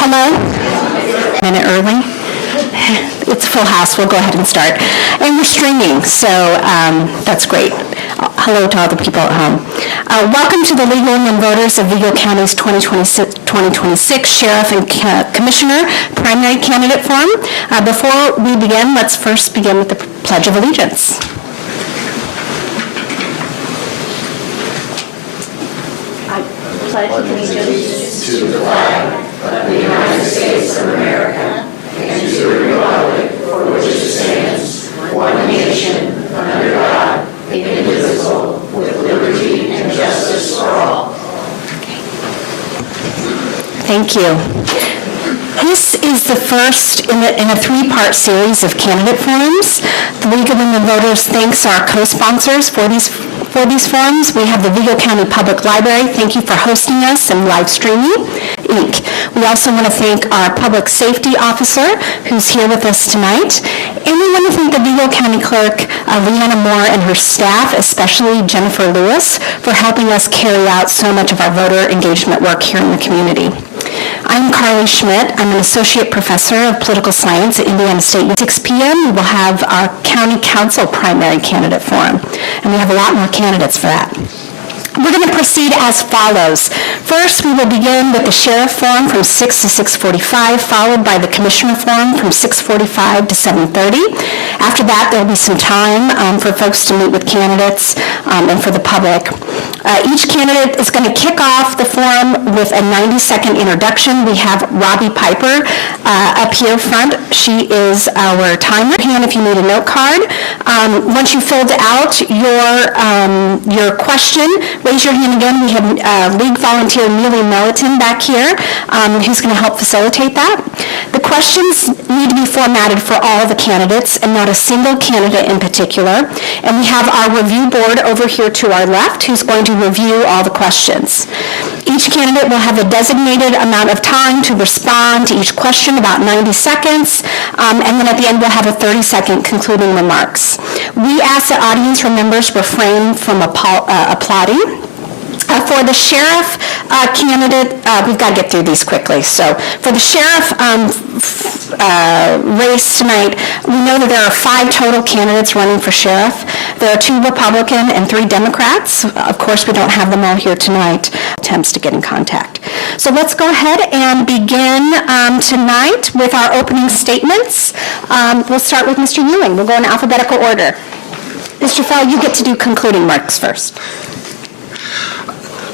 Hello? A minute early. It's a full house. We'll go ahead and start. And we're streaming, so that's great. Hello to all the people at home. Welcome to the legal and voters of Vigo County's 2026 Sheriff and Commissioner Primary Candidate Forum. Before we begin, let's first begin with the Pledge of Allegiance. I pledge allegiance to the flag of the United States of America and to the republic for which it stands, one nation, under God, indivisible, with liberty and justice for all. Thank you. This is the first in a three-part series of candidate forums. The League of Women Voters thanks our co-sponsors for these forums. We have the Vigo County Public Library. Thank you for hosting us and live streaming, Inc. We also want to thank our Public Safety Officer, who's here with us tonight. And we want to thank the Vigo County Clerk, Leanna Moore, and her staff, especially Jennifer Lewis, for helping us carry out so much of our voter engagement work here in the community. I'm Carly Schmidt. I'm an Associate Professor of Political Science at Indiana State. At 6 p.m. we will have our County Council Primary Candidate Forum, and we have a lot more candidates for that. We're going to proceed as follows. First, we will begin with the Sheriff Forum from 6 to 6:45, followed by the Commissioner Forum from 6:45 to 7:30. After that, there will be some time for folks to meet with candidates and for the public. Each candidate is going to kick off the forum with a 90-second introduction. We have Robbie Piper up here front. She is our timer. Hand if you need a note card. Once you filled out your question, raise your hand again. We have League volunteer Neely Melliton back here who's going to help facilitate that. The questions need to be formatted for all the candidates and not a single candidate in particular. And we have our review board over here to our left who's going to review all the questions. Each candidate will have a designated amount of time to respond to each question, about 90 seconds, and then at the end we'll have a 30-second concluding remarks. We ask that audience members refrain from applauding. For the sheriff candidate, we've got to get through these quickly. So for the sheriff race tonight, we know that there are 5 total candidates running for sheriff. There are 2 Republican and 3 Democrats. Of course, we don't have them all here tonight. Attempts to get in contact. So let's go ahead and begin tonight with our opening statements. We'll start with Mr. Ewing. We'll go in alphabetical order. Mr. Fell, you get to do concluding remarks first.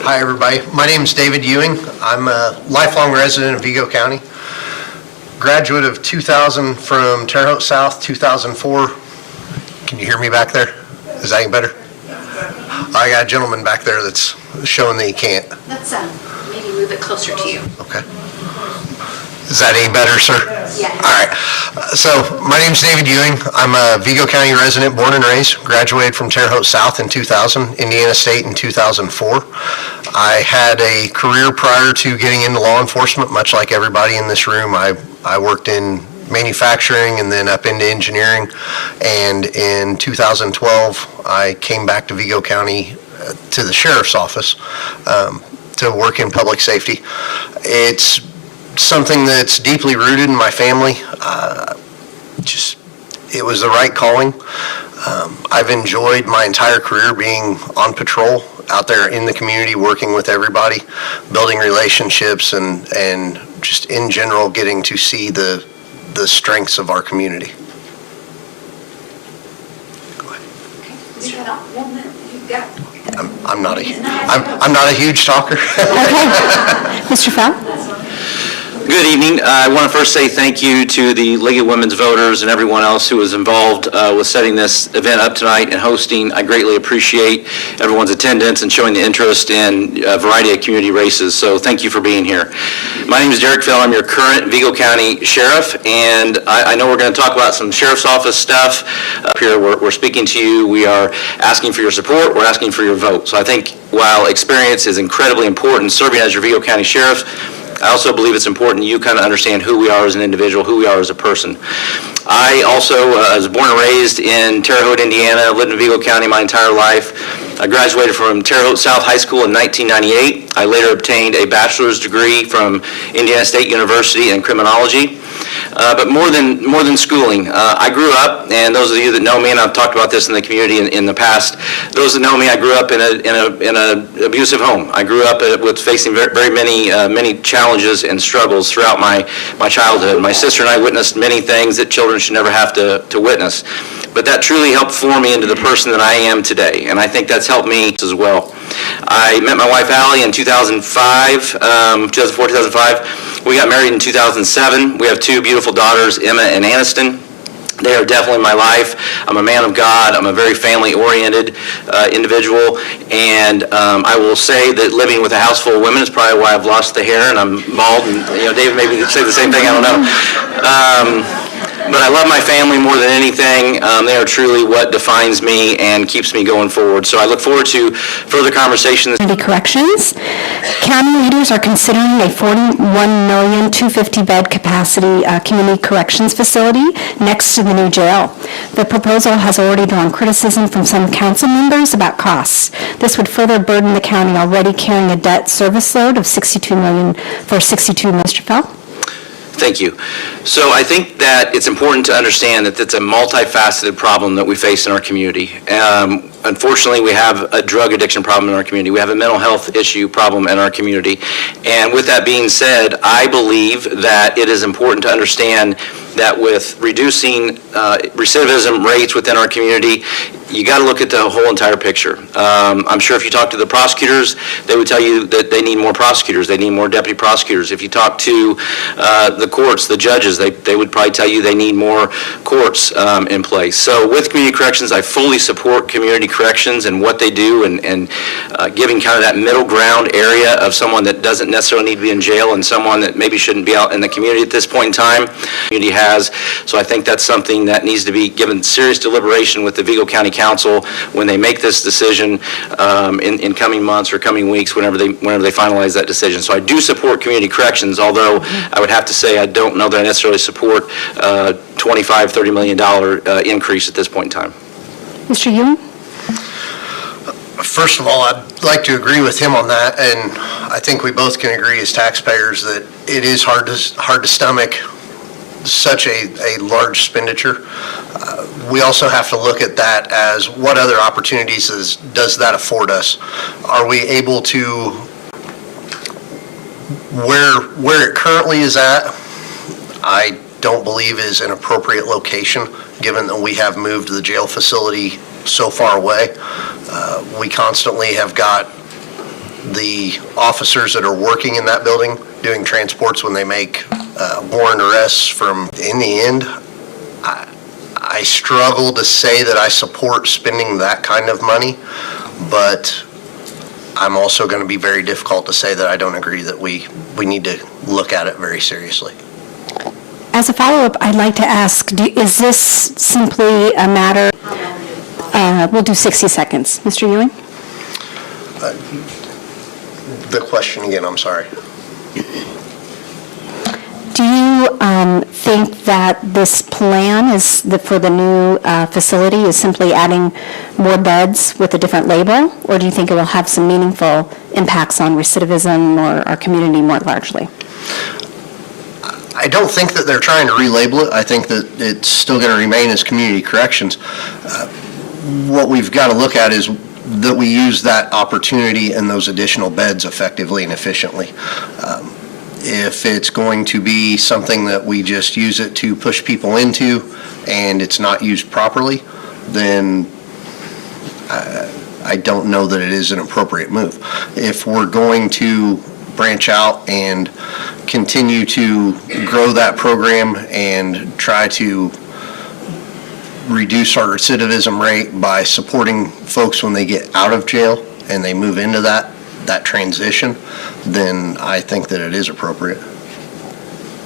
Hi, everybody. My name is David Ewing. I'm a lifelong resident of Vigo County. Graduate of 2000 from Terre Haute South, 2004. Can you hear me back there? Is that any better? I got a gentleman back there that's showing that he can't. Let's maybe move it closer to you. Okay. Is that any better, sir? Yeah. All right. So my name's David Ewing. I'm a Vigo County resident, born and raised. Graduated from Terre Haute South in 2000, Indiana State in 2004. I had a career prior to getting into law enforcement, much like everybody in this room. I worked in manufacturing and then up into engineering. And in 2012, I came back to Vigo County to the sheriff's office to work in public safety. It's something that's deeply rooted in my family. It was the right calling. I've enjoyed my entire career being on patrol, out there in the community, working with everybody, building relationships, and just in general getting to see the the strengths of our community. I'm not a huge talker. Okay. Mr. Fell? Good evening. I want to first say thank you to the League of Women's Voters and everyone else who was involved with setting this event up tonight and hosting. I greatly appreciate everyone's attendance and showing the interest in a variety of community races, so thank you for being here. My name is Derek Fell. I'm your current Vigo County Sheriff, and I know we're going to talk about some Sheriff's Office stuff. Up here, we're speaking to you. We are asking for your support. We're asking for your vote. So I think while experience is incredibly important, serving as your Vigo County Sheriff, I also believe it's important you kind of understand who we are as an individual, who we are as a person. I also was born and raised in Terre Haute, Indiana, lived in Vigo County my entire life. I graduated from Terre Haute South High School in 1998. I later obtained a bachelor's degree from Indiana State University in criminology. But more than schooling, I grew up, and those of you that know me, and I've talked about this in the community in the past, those that know me, I grew up in an abusive home. I grew up with facing very many challenges and struggles throughout my childhood. My sister and I witnessed many things that children should never have to witness. But that truly helped form me into the person that I am today, and I think that's helped me as well. I met my wife, Allie, in 2004, 2005. We got married in 2007. We have two beautiful daughters, Emma and Aniston. They are definitely my life. I'm a man of God. I'm a very family-oriented individual, and I will say that living with a house full of women is probably why I've lost the hair and I'm bald. And David maybe could say the same thing. I don't know. But I love my family more than anything. They are truly what defines me and keeps me going forward. So I look forward to further conversations. Community Corrections. County leaders are considering a $41,250,000 bed capacity community corrections facility next to the new jail. The proposal has already drawn criticism from some council members about costs. This would further burden the county already carrying a debt service load of $62 million for Mr. Fell. Thank you. So I think that it's important to understand that it's a multifaceted problem that we face in our community. Unfortunately, we have a drug addiction problem in our community. We have a mental health issue problem in our community. And with that being said, I believe that it is important to understand that with reducing recidivism rates within our community, you got to look at the whole entire picture. I'm sure if you talk to the prosecutors, they would tell you that they need more prosecutors, they need more deputy prosecutors. If you talk to the courts, the judges, they would probably tell you they need more courts in place. So with community corrections, I fully support community corrections and what they do, and giving kind of that middle ground area of someone that doesn't necessarily need to be in jail and someone that maybe shouldn't be out in the community at this point in time. Community has. So I think that's something that needs to be given serious deliberation with the Vigo County Council when they make this decision in coming months or coming weeks, whenever they finalize that decision. So I do support community corrections, although I would have to say I don't know that I necessarily support $25–30 million increase at this point in time. Mr. Ewing? First of all, I'd like to agree with him on that, and I think we both can agree as taxpayers that it is hard to stomach such a large expenditure. We also have to look at that as what other opportunities does that afford us? Are we able to, where it currently is at, I don't believe is an appropriate location, given that we have moved the jail facility so far away. We constantly have got the officers that are working in that building doing transports when they make warrant arrests from. In the end, I struggle to say that I support spending that kind of money, but I'm also going to be very difficult to say that I don't agree that we need to look at it very seriously. As a follow-up, I'd like to ask, is this simply a matter, we'll do 60 seconds. Mr. Ewing? The question again, I'm sorry. Do you think that this plan for the new facility is simply adding more beds with a different label, or do you think it will have some meaningful impacts on recidivism or our community more largely? I don't think that they're trying to relabel it. I think that it's still going to remain as community corrections. What we've got to look at is that we use that opportunity and those additional beds effectively and efficiently. If it's going to be something that we just use it to push people into and it's not used properly, then I don't know that it is an appropriate move. If we're going to branch out and continue to grow that program and try to reduce our recidivism rate by supporting folks when they get out of jail and they move into that transition, then I think that it is appropriate.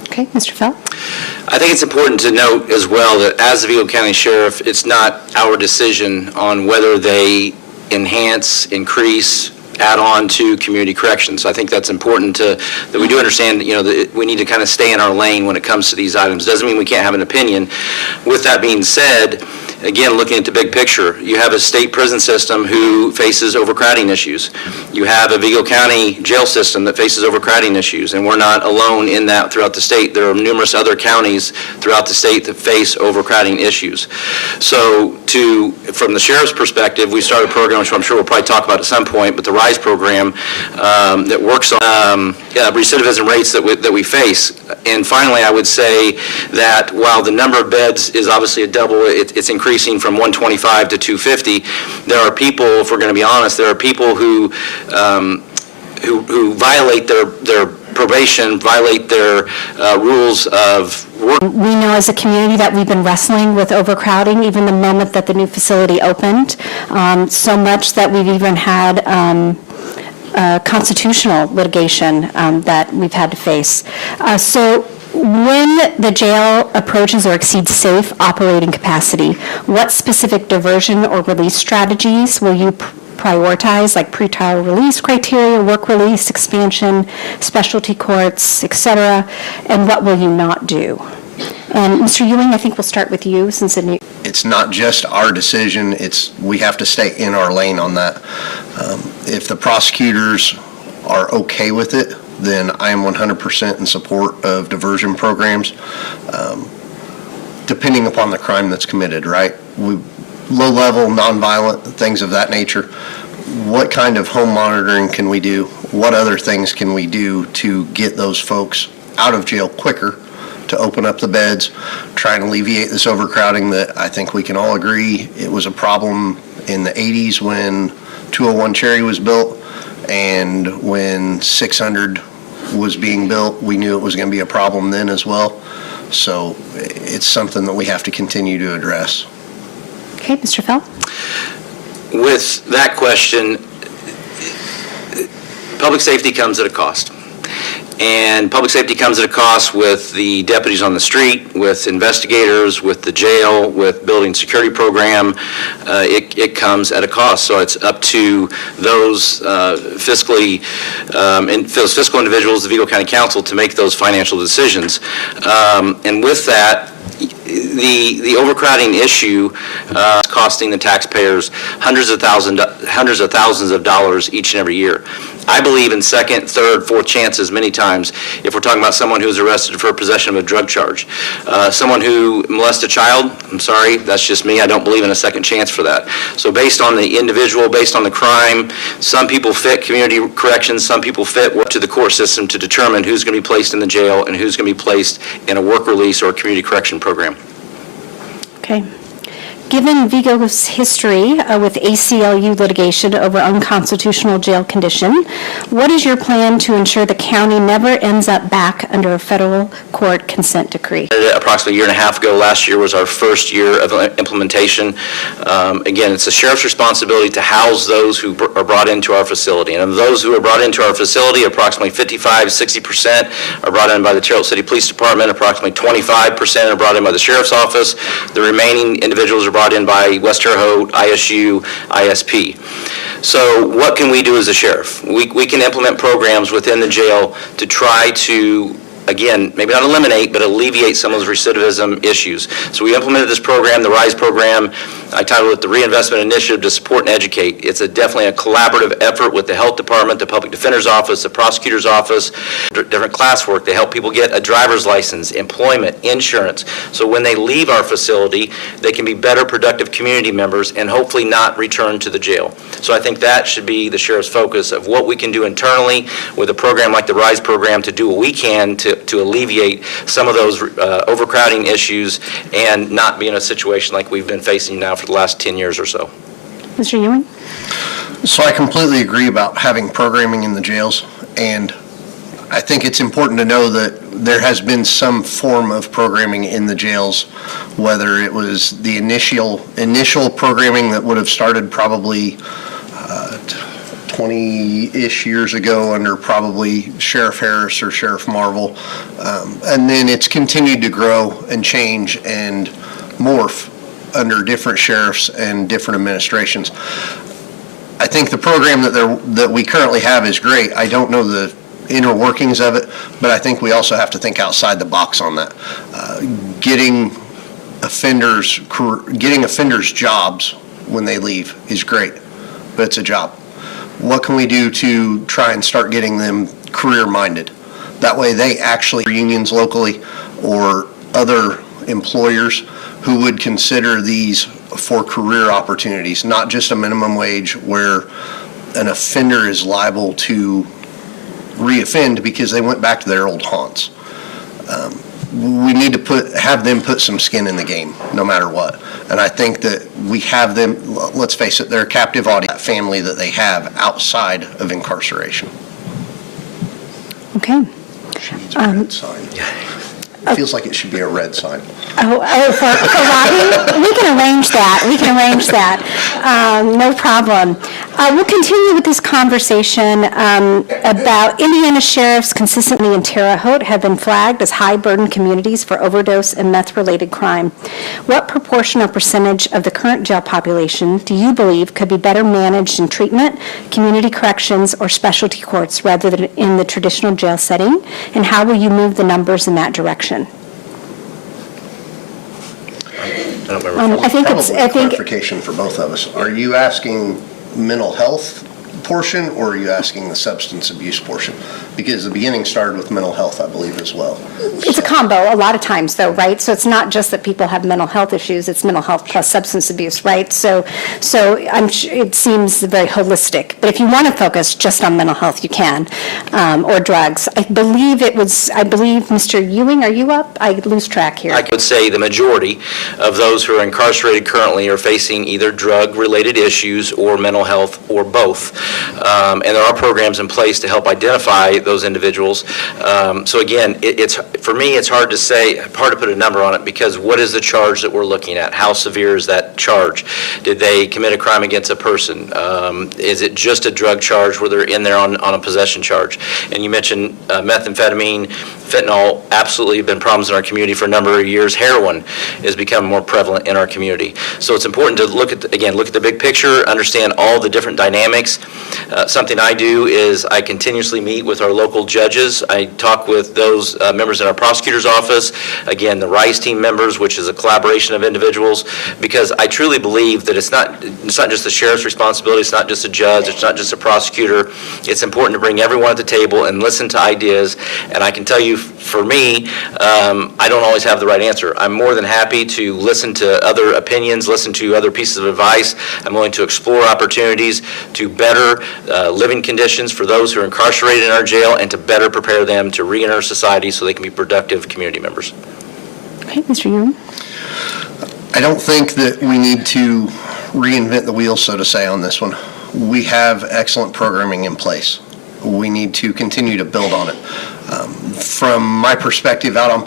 Okay, Mr. Fell? I think it's important to note as well that as the Vigo County Sheriff, it's not our decision on whether they enhance, increase, add on to community corrections. I think that's important that we do understand, that we need to kind of stay in our lane when it comes to these items. Doesn't mean we can't have an opinion. With that being said, again, looking at the big picture, you have a state prison system who faces overcrowding issues. You have a Vigo County jail system that faces overcrowding issues, and we're not alone in that throughout the state. There are numerous other counties throughout the state that face overcrowding issues. So from the sheriff's perspective, we started a program, which I'm sure we'll probably talk about at some point, but the RISE program that works on recidivism rates that we face. And finally, I would say that while the number of beds is obviously a double, it's increasing from 125 to 250. There are people, if we're going to be honest, there are people who violate their probation, violate their rules of work. We know as a community that we've been wrestling with overcrowding even the moment that the new facility opened, so much that we've even had constitutional litigation that we've had to face. So when the jail approaches or exceeds safe operating capacity, what specific diversion or release strategies will you prioritize, like pretrial release criteria, work release, expansion, specialty courts, etc., and what will you not do? And Mr. Ewing, I think we'll start with you since it's not just our decision, we have to stay in our lane on that. If the prosecutors are okay with it, then I am 100% in support of diversion programs, depending upon the crime that's committed, right? Low-level, nonviolent, things of that nature. What kind of home monitoring can we do? What other things can we do to get those folks out of jail quicker, to open up the beds, try and alleviate this overcrowding that I think we can all agree it was a problem in the 80s when 201 Cherry was built, and when 600 was being built, we knew it was going to be a problem then as well. So it's something that we have to continue to address. Okay, Mr. Fell? With that question, public safety comes at a cost. And public safety comes at a cost with the deputies on the street, with investigators, with the jail, with building security program. It comes at a cost. So it's up to those fiscal individuals, the Vigo County Council, to make those financial decisions. And with that, the overcrowding issue is costing the taxpayers hundreds of thousands of dollars each and every year. I believe in second, third, fourth chances many times if we're talking about someone who's arrested for possession of a drug charge. Someone who molests a child, I'm sorry, that's just me. I don't believe in a second chance for that. So based on the individual, based on the crime, some people fit community corrections, some people fit to the court system to determine who's going to be placed in the jail and who's going to be placed in a work release or a community correction program. Okay. Given Vigo's history with ACLU litigation over unconstitutional jail condition, what is your plan to ensure the county never ends up back under a federal court consent decree? Approximately a year and a half ago, last year was our first year of implementation. Again, it's the sheriff's responsibility to house those who are brought into our facility. And of those who are brought into our facility, approximately 55-60% are brought in by the Terre Haute City Police Department, approximately 25% are brought in by the Sheriff's Office. The remaining individuals are brought in by West Terre Haute, ISU, ISP. So what can we do as a sheriff? We can implement programs within the jail to try to, again, maybe not eliminate, but alleviate some of those recidivism issues. So we implemented this program, the RISE program, I titled it the Reinvestment Initiative to Support and Educate. It's definitely a collaborative effort with the Health Department, the Public Defender's Office, the Prosecutor's Office, different classwork. They help people get a driver's license, employment, insurance. So when they leave our facility, they can be better, productive community members and hopefully not return to the jail. So I think that should be the sheriff's focus of what we can do internally with a program like the RISE program to do what we can to alleviate some of those overcrowding issues and not be in a situation like we've been facing now for the last 10 years or so. Mr. Ewing? So I completely agree about having programming in the jails, and I think it's important to know that there has been some form of programming in the jails, whether it was the initial programming that would have started probably 20-ish years ago under probably Sheriff Harris or Sheriff Marvel, and then it's continued to grow and change and morph under different sheriffs and different administrations. I think the program that we currently have is great. I don't know the inner workings of it, but I think we also have to think outside the box on that. Getting offenders jobs when they leave is great, but it's a job. What can we do to try and start getting them career-minded? That way they actually, unions locally or other employers who would consider these for career opportunities, not just a minimum wage where an offender is liable to reoffend because they went back to their old haunts. We need to have them put some skin in the game, no matter what. And I think that we have them, let's face it, they're a captive audience, that family that they have outside of incarceration. Okay. She needs a red sign. It feels like it should be a red sign. For Robbie? We can arrange that. No problem. We'll continue with this conversation about Indiana sheriffs consistently in Terre Haute have been flagged as high-burden communities for overdose and meth-related crime. What proportion or percentage of the current jail population do you believe could be better managed in treatment, community corrections, or specialty courts rather than in the traditional jail setting? And how will you move the numbers in that direction? I think clarification for both of us. Are you asking mental health portion, or are you asking the substance abuse portion? Because the beginning started with mental health, I believe, as well. It's a combo a lot of times, though, right? So it's not just that people have mental health issues, it's mental health plus substance abuse, right? So it seems very holistic. But if you want to focus just on mental health, you can, or drugs. I believe, Mr. Ewing, are you up? I lose track here. I would say the majority of those who are incarcerated currently are facing either drug-related issues or mental health or both. And there are programs in place to help identify those individuals. So again, for me, it's hard to put a number on it, because what is the charge that we're looking at? How severe is that charge? Did they commit a crime against a person? Is it just a drug charge where they're in there on a possession charge? And you mentioned methamphetamine, fentanyl, absolutely have been problems in our community for a number of years. Heroin is becoming more prevalent in our community. So it's important to look at the big picture, understand all the different dynamics. Something I do is I continuously meet with our local judges. I talk with those members in our prosecutor's office, again, the RISE team members, which is a collaboration of individuals, because I truly believe that it's not just the sheriff's responsibility, it's not just a judge, it's not just a prosecutor. It's important to bring everyone at the table and listen to ideas. And I can tell you, for me, I don't always have the right answer. I'm more than happy to listen to other opinions, listen to other pieces of advice. I'm willing to explore opportunities to better living conditions for those who are incarcerated in our jail and to better prepare them to re-enter society so they can be productive community members. Okay, Mr. Ewing. I don't think that we need to reinvent the wheel, so to say, on this one. We have excellent programming in place. We need to continue to build on it. From my perspective, out on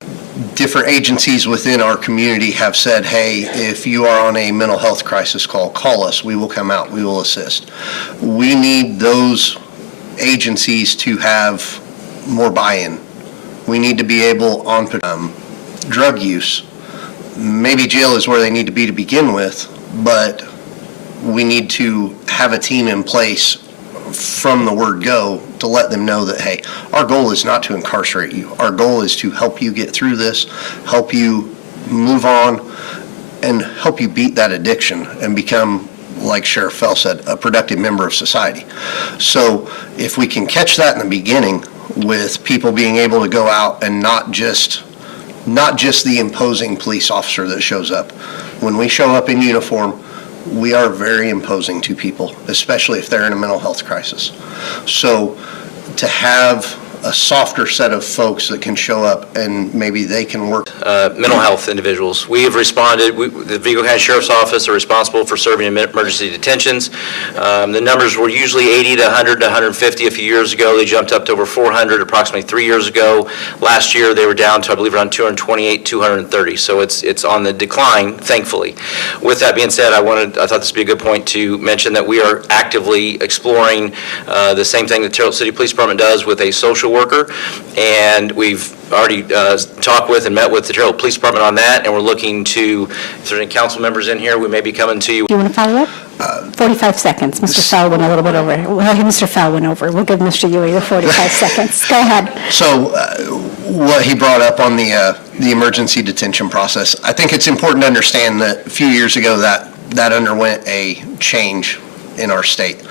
different agencies within our community have said, hey, if you are on a mental health crisis call us. We will come out. We will assist. We need those agencies to have more buy-in. We need to be able on drug use. Maybe jail is where they need to be to begin with, but we need to have a team in place from the word go to let them know that, hey, our goal is not to incarcerate you. Our goal is to help you get through this, help you move on, and help you beat that addiction and become, like Sheriff Fell said, a productive member of society. So if we can catch that in the beginning with people being able to go out and not just the imposing police officer that shows up. When we show up in uniform, we are very imposing to people, especially if they're in a mental health crisis. So to have a softer set of folks that can show up and maybe they can work. Mental health individuals. We have responded, the Vigo County Sheriff's Office are responsible for serving emergency detentions. The numbers were usually 80 to 100 to 150 a few years ago. They jumped up to over 400 approximately 3 years ago. Last year they were down to, I believe, around 228, 230. So it's on the decline, thankfully. With that being said, I thought this would be a good point to mention that we are actively exploring the same thing the Terre Haute City Police Department does with a social worker, and we've already talked with and met with the Terre Haute Police Department on that, and we're looking to, if there's any council members in here, we may be coming to you. Do you want to follow up? 45 seconds. Mr. Fell went a little bit over. Well, Mr. Fell went over. We'll give Mr. Ewing the 45 seconds. Go ahead. So what he brought up on the emergency detention process, I think it's important to understand that a few years ago that underwent a change in our state.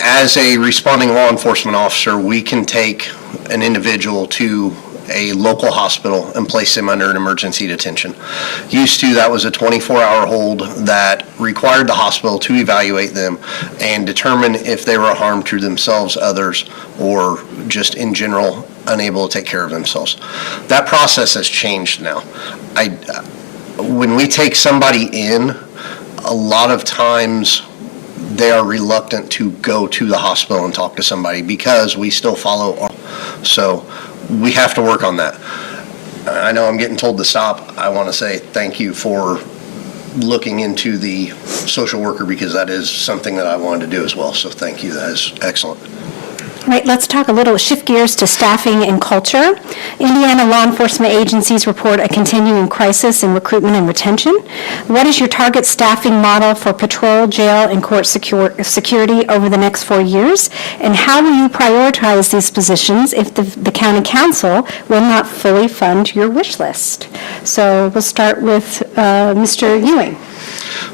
As a responding law enforcement officer, we can take an individual to a local hospital and place them under an emergency detention. Used to, that was a 24-hour hold that required the hospital to evaluate them and determine if they were a harm to themselves, others, or just in general unable to take care of themselves. That process has changed now. When we take somebody in, a lot of times they are reluctant to go to the hospital and talk to somebody because we still follow our. So we have to work on that. I know I'm getting told to stop. I want to say thank you for looking into the social worker because that is something that I wanted to do as well. So thank you. That is excellent. All right, let's talk a little, shift gears to staffing and culture. Indiana law enforcement agencies report a continuing crisis in recruitment and retention. What is your target staffing model for patrol, jail, and court security over the next 4 years? And how will you prioritize these positions if the county council will not fully fund your wish list? So we'll start with Mr. Ewing.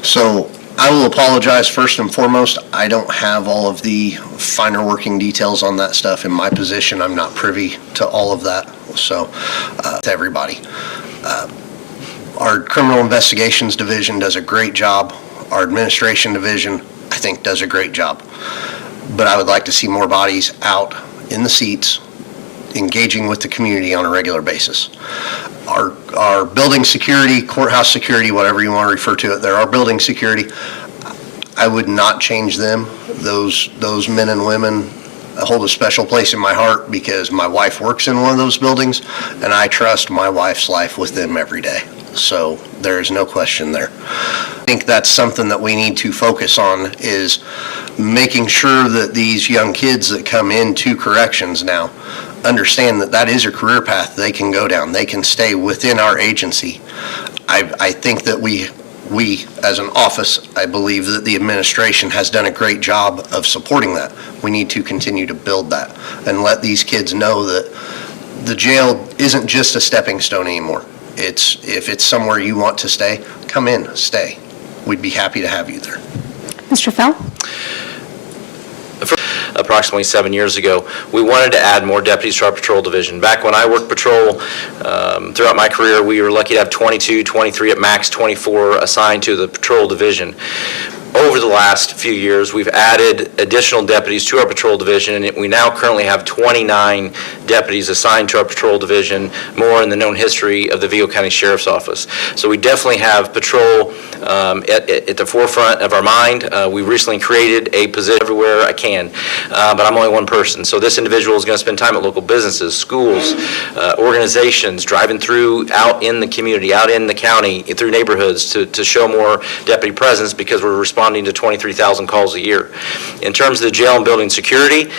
So I will apologize first and foremost. I don't have all of the finer working details on that stuff in my position. I'm not privy to all of that. So to everybody. Our criminal investigations division does a great job. Our administration division, I think, does a great job. But I would like to see more bodies out in the seats, engaging with the community on a regular basis. Our building security, courthouse security, whatever you want to refer to it, there are building security. I would not change them. Those men and women hold a special place in my heart because my wife works in one of those buildings, and I trust my wife's life with them every day. So there is no question there. I think that's something that we need to focus on is making sure that these young kids that come into corrections now understand that that is a career path they can go down. They can stay within our agency. I think that we as an office, I believe that the administration has done a great job of supporting that. We need to continue to build that and let these kids know that the jail isn't just a stepping stone anymore. If it's somewhere you want to stay, come in, stay. We'd be happy to have you there. Mr. Fell? Approximately 7 years ago, we wanted to add more deputies to our patrol division. Back when I worked patrol, throughout my career, we were lucky to have 22, 23, at max 24 assigned to the patrol division. Over the last few years, we've added additional deputies to our patrol division, and we now currently have 29 deputies assigned to our patrol division, more in the known history of the Vigo County Sheriff's Office. So we definitely have patrol at the forefront of our mind. We recently created a position everywhere I can, but I'm only one person. So this individual is going to spend time at local businesses, schools, organizations, driving through out in the community, out in the county, through neighborhoods to show more deputy presence because we're responding to 23,000 calls a year. In terms of the jail and building security,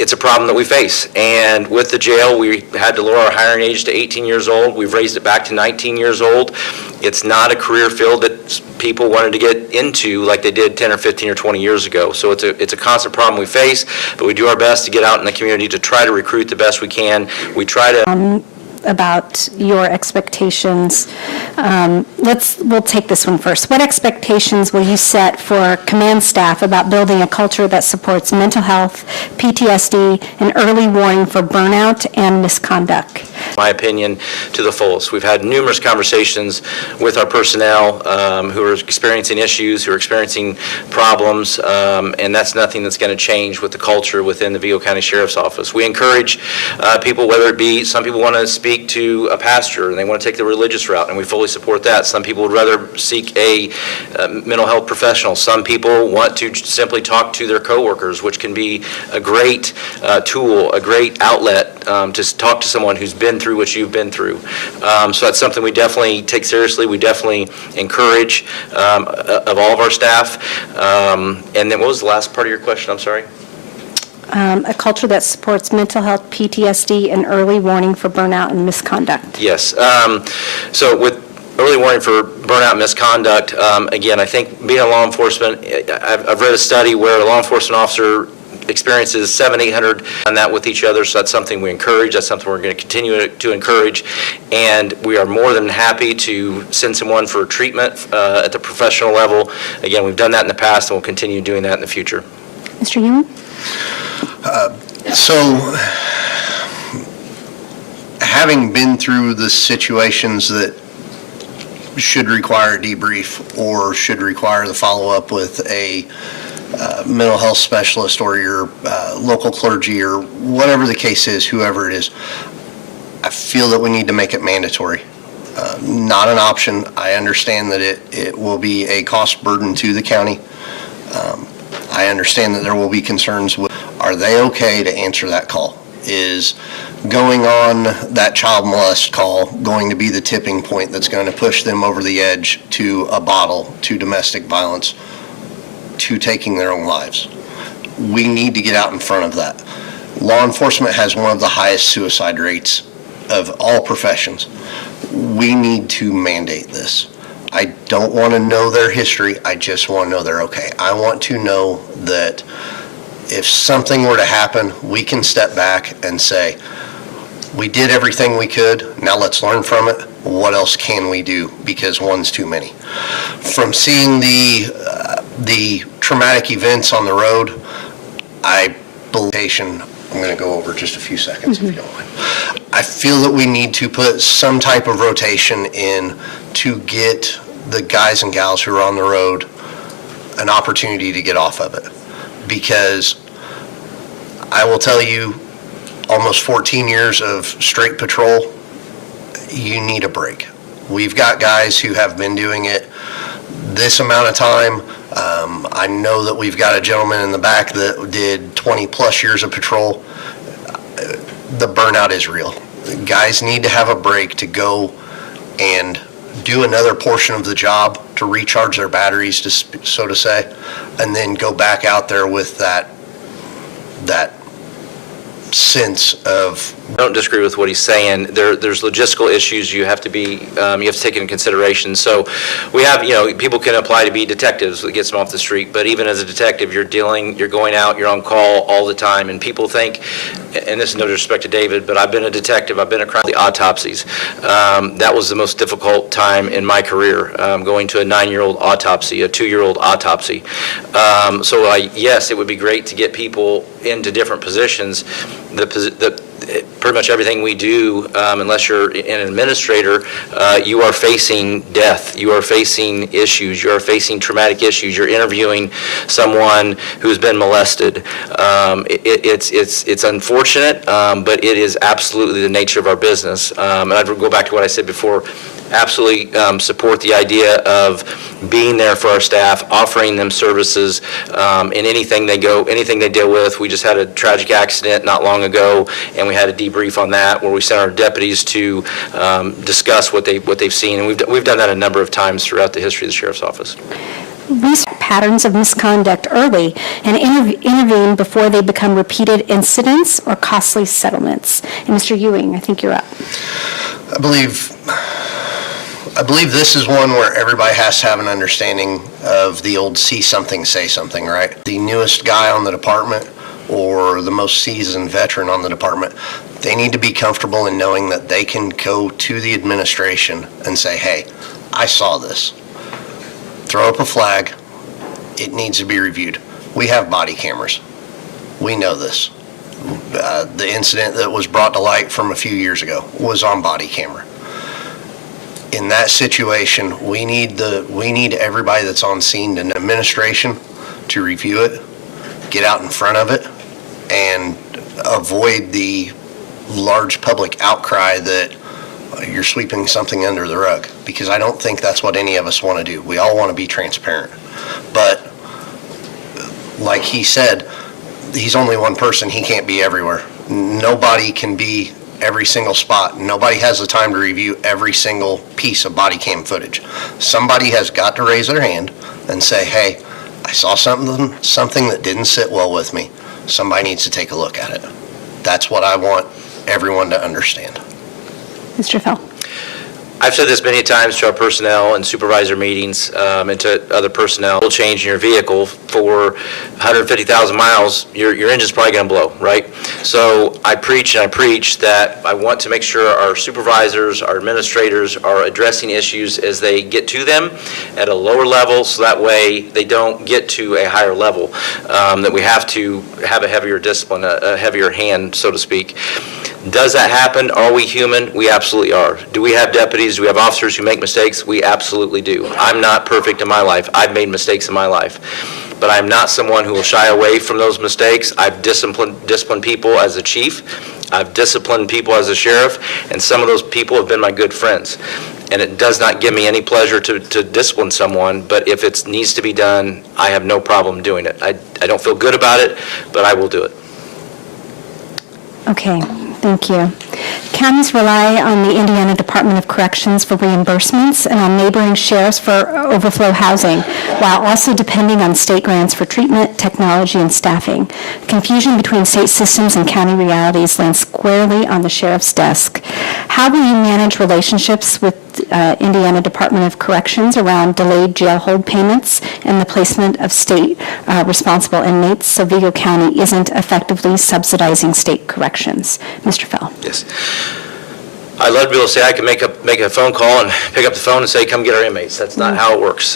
it's a problem that we face. And with the jail, we had to lower our hiring age to 18 years old. We've raised it back to 19 years old. It's not a career field that people wanted to get into like they did 10 or 15 or 20 years ago. So it's a constant problem we face, but we do our best to get out in the community to try to recruit the best we can. We try to... about your expectations. We'll take this one first. What expectations will you set for command staff about building a culture that supports mental health, PTSD, and early warning for burnout and misconduct? My opinion to the fullest. We've had numerous conversations with our personnel who are experiencing issues, who are experiencing problems, and that's nothing that's going to change with the culture within the Vigo County Sheriff's Office. We encourage people, whether it be, some people want to speak to a pastor and they want to take the religious route, and we fully support that. Some people would rather seek a mental health professional. Some people want to simply talk to their coworkers, which can be a great tool, a great outlet to talk to someone who's been through what you've been through. So that's something we definitely take seriously. We definitely encourage of all of our staff. And then what was the last part of your question? I'm sorry. A culture that supports mental health, PTSD, and early warning for burnout and misconduct. Yes. So with early warning for burnout and misconduct, again, I think being a law enforcement, I've read a study where a law enforcement officer experiences 700-800 on that with each other, so that's something we encourage. That's something we're going to continue to encourage, and we are more than happy to send someone for treatment at the professional level. Again, we've done that in the past, and we'll continue doing that in the future. Mr. Ewing? So, having been through the situations that should require a debrief or should require the follow-up with a mental health specialist or your local clergy or whatever the case is, whoever it is, I feel that we need to make it mandatory. Not an option. I understand that it will be a cost burden to the county. I understand that there will be concerns with, are they okay to answer that call? Is going on that child molest call going to be the tipping point that's going to push them over the edge to a bottle, to domestic violence, to taking their own lives? We need to get out in front of that. Law enforcement has one of the highest suicide rates of all professions. We need to mandate this. I don't want to know their history. I just want to know they're okay. I want to know that if something were to happen, we can step back and say, we did everything we could. Now let's learn from it. What else can we do? Because one's too many. From seeing the traumatic events on the road, I believe, I'm going to go over just a few seconds if you don't mind. I feel that we need to put some type of rotation in to get the guys and gals who are on the road an opportunity to get off of it. Because I will tell you, almost 14 years of straight patrol, you need a break. We've got guys who have been doing it this amount of time. I know that we've got a gentleman in the back that did 20 plus years of patrol. The burnout is real. Guys need to have a break to go and do another portion of the job to recharge their batteries, so to say, and then go back out there with that sense of. I don't disagree with what he's saying. There's logistical issues you have to take into consideration. So we have, people can apply to be detectives that gets them off the street, but even as a detective, you're going out, you're on call all the time, and people think, and this is no disrespect to David, but I've been a detective, I've been across the autopsies. That was the most difficult time in my career, going to a 9-year-old autopsy, a 2-year-old autopsy. Yes, it would be great to get people into different positions. Pretty much everything we do, unless you're an administrator, you are facing death, you are facing issues, you are facing traumatic issues, you're interviewing someone who's been molested. It's unfortunate, but it is absolutely the nature of our business. And I'd go back to what I said before. Absolutely support the idea of being there for our staff, offering them services in anything they deal with. We just had a tragic accident not long ago, and we had a debrief on that where we sent our deputies to discuss what they've seen, and we've done that a number of times throughout the history of the Sheriff's Office. Research patterns of misconduct early and intervene before they become repeated incidents or costly settlements. And Mr. Ewing, I think you're up. I believe this is one where everybody has to have an understanding of the old see something, say something, right? The newest guy on the department or the most seasoned veteran on the department, They need to be comfortable in knowing that they can go to the administration and say, hey, I saw this. Throw up a flag. It needs to be reviewed. We have body cameras. We know this. The incident that was brought to light from a few years ago was on body camera. In that situation, we need everybody that's on scene and administration to review it, get out in front of it, and avoid the large public outcry that you're sweeping something under the rug, because I don't think that's what any of us want to do. We all want to be transparent. But like he said, he's only one person. He can't be everywhere. Nobody can be every single spot. Nobody has the time to review every single piece of body cam footage. Somebody has got to raise their hand and say, hey, I saw something that didn't sit well with me. Somebody needs to take a look at it. That's what I want everyone to understand. Mr. Fell. I've said this many times to our personnel and supervisor meetings and to other personnel. Will change in your vehicle for 150,000 miles, your engine's probably going to blow, right? So I preach and I preach that I want to make sure our supervisors, our administrators are addressing issues as they get to them at a lower level, so that way they don't get to a higher level, that we have to have a heavier discipline, a heavier hand, so to speak. Does that happen? Are we human? We absolutely are. Do we have deputies? Do we have officers who make mistakes? We absolutely do. I'm not perfect in my life. I've made mistakes in my life. But I'm not someone who will shy away from those mistakes. I've disciplined people as a chief. I've disciplined people as a sheriff. And some of those people have been my good friends. And it does not give me any pleasure to discipline someone, but if it needs to be done, I have no problem doing it. I don't feel good about it, but I will do it. Okay, thank you. Counties rely on the Indiana Department of Corrections for reimbursements and on neighboring sheriffs for overflow housing, while also depending on state grants for treatment, technology, and staffing. Confusion between state systems and county realities lands squarely on the sheriff's desk. How will you manage relationships with Indiana Department of Corrections around delayed jail hold payments and the placement of state responsible inmates so Vigo County isn't effectively subsidizing state corrections? Mr. Fell. Yes. I'd love to be able to say I can make a phone call and pick up the phone and say, come get our inmates. That's not how it works.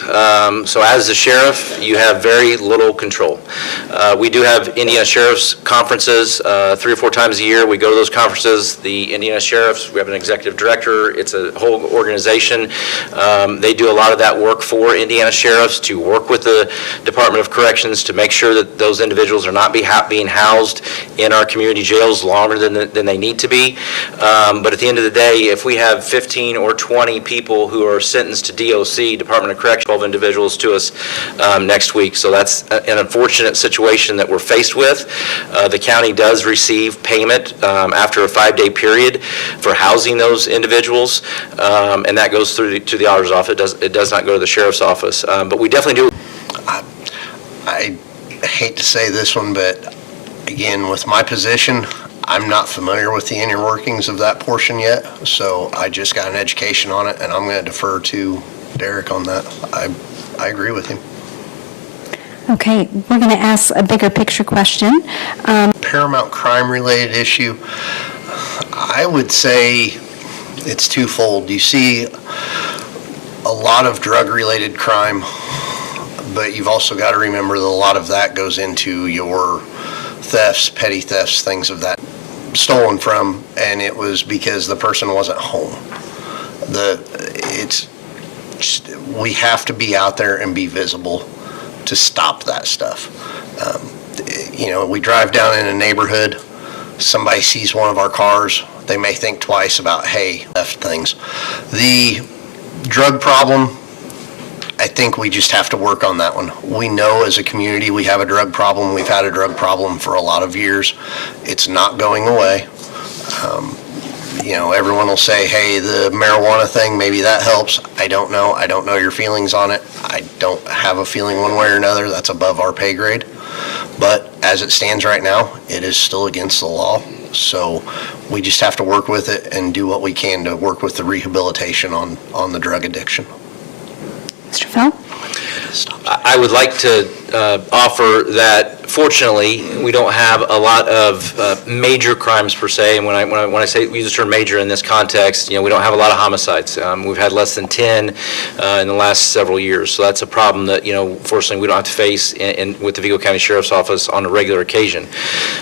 So as the sheriff, you have very little control. We do have Indiana Sheriff's conferences 3 or 4 times a year. We go to those conferences. The Indiana Sheriffs, we have an executive director. It's a whole organization. They do a lot of that work for Indiana Sheriffs to work with the Department of Corrections to make sure that those individuals are not being housed in our community jails longer than they need to be. But at the end of the day, if we have 15 or 20 people who are sentenced to DOC, Department of Corrections, 12 individuals to us next week. So that's an unfortunate situation that we're faced with. The county does receive payment after a 5-day period for housing those individuals, and that goes through to the auditor's office. It does not go to the sheriff's office, but we definitely do. I hate to say this one, but again, with my position, I'm not familiar with the inner workings of that portion yet, so I just got an education on it, and I'm going to defer to Derek on that. I agree with him. Okay, we're going to ask a bigger picture question. Paramount crime-related issue, I would say it's twofold. You see a lot of drug-related crime, but you've also got to remember that a lot of that goes into your thefts, petty thefts, things of that stolen from, and it was because the person wasn't home. We have to be out there and be visible to stop that stuff. We drive down in a neighborhood, somebody sees one of our cars, they may think twice about, hey, theft things. The drug problem, I think we just have to work on that one. We know as a community we have a drug problem. We've had a drug problem for a lot of years. It's not going away. Everyone will say, hey, the marijuana thing, maybe that helps. I don't know. I don't know your feelings on it. I don't have a feeling one way or another. That's above our pay grade. But as it stands right now, it is still against the law. So we just have to work with it and do what we can to work with the rehabilitation on the drug addiction. Mr. Fell? I would like to offer that fortunately we don't have a lot of major crimes per se, and when I say we use the term major in this context, we don't have a lot of homicides. We've had less than 10 in the last several years, so that's a problem that fortunately we don't have to face with the Vigo County Sheriff's Office on a regular occasion.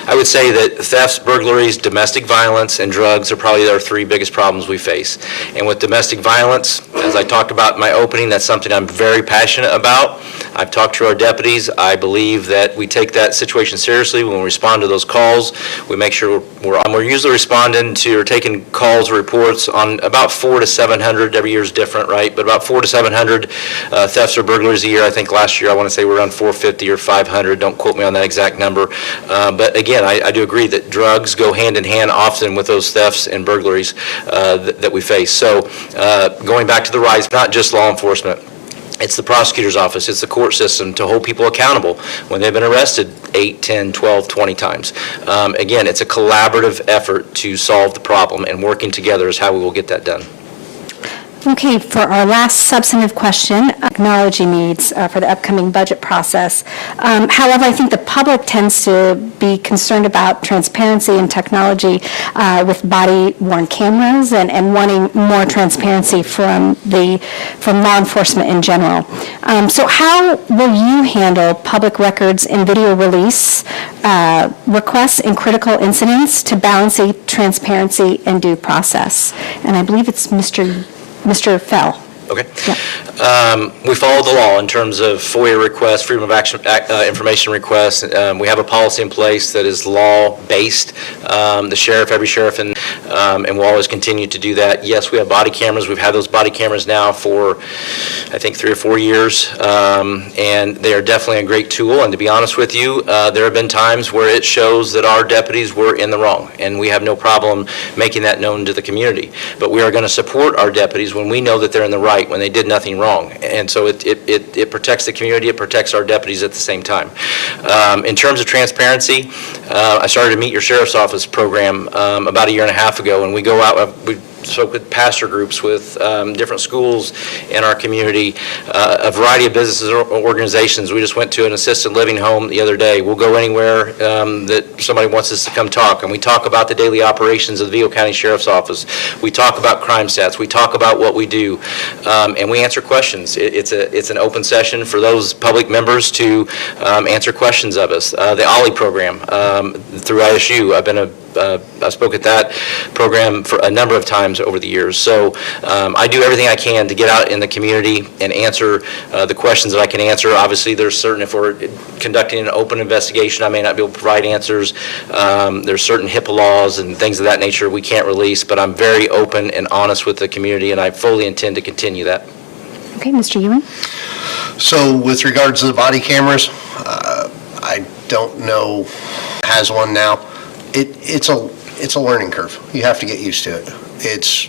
I would say that thefts, burglaries, domestic violence, and drugs are probably our three biggest problems we face. And with domestic violence, as I talked about in my opening, that's something I'm very passionate about. I've talked to our deputies. I believe that we take that situation seriously when we respond to those calls. We make sure we're usually responding to or taking calls or reports on about 400 to 700. Every year is different, right? But about 400 to 700 thefts or burglaries a year. I think last year I want to say we're around 450 or 500. Don't quote me on that exact number. But again, I do agree that drugs go hand in hand often with those thefts and burglaries that we face. So going back to the rise, not just law enforcement. It's the prosecutor's office, it's the court system to hold people accountable when they've been arrested 8, 10, 12, 20 times. Again, it's a collaborative effort to solve the problem, and working together is how we will get that done. Okay, for our last substantive question, technology needs for the upcoming budget process. However, I think the public tends to be concerned about transparency and technology with body-worn cameras and wanting more transparency from law enforcement in general. So how will you handle public records and video release requests in critical incidents to balance a transparency and due process? And I believe it's Mr. Fell. Okay. Yeah. We follow the law in terms of FOIA requests, Freedom of Action information requests. We have a policy in place that is law-based. The sheriff, every sheriff, and we'll always continue to do that. Yes, we have body cameras. We've had those body cameras now for, I think, 3 or 4 years, and they are definitely a great tool. And to be honest with you, there have been times where it shows that our deputies were in the wrong, and we have no problem making that known to the community. But we are going to support our deputies when we know that they're in the right, when they did nothing wrong. And so it protects the community, it protects our deputies at the same time. In terms of transparency, I started to Meet Your Sheriff's Office program about 1.5 years ago, and we go out, we spoke with pastor groups, with different schools in our community, a variety of businesses or organizations. We just went to an assisted living home the other day. We'll go anywhere that somebody wants us to come talk, and we talk about the daily operations of the Vigo County Sheriff's Office. We talk about crime stats. We talk about what we do, and we answer questions. It's an open session for those public members to answer questions of us. The OLLI program through ISU, I spoke at that program for a number of times over the years. So I do everything I can to get out in the community and answer the questions that I can answer. Obviously, there's certain, if we're conducting an open investigation, I may not be able to provide answers. There's certain HIPAA laws and things of that nature we can't release, but I'm very open and honest with the community, and I fully intend to continue that. Okay, Mr. Ewing? So with regards to the body cameras, I don't know has one now. It's a learning curve. You have to get used to it.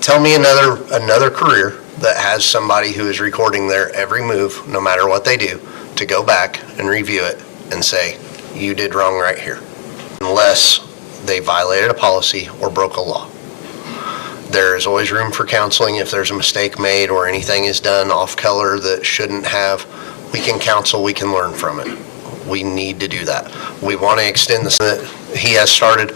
Tell me another career that has somebody who is recording their every move, no matter what they do, to go back and review it and say, you did wrong right here, unless they violated a policy or broke a law. There is always room for counseling if there's a mistake made or anything is done off color that shouldn't have. We can counsel, we can learn from it. We need to do that. We want to extend this that he has started.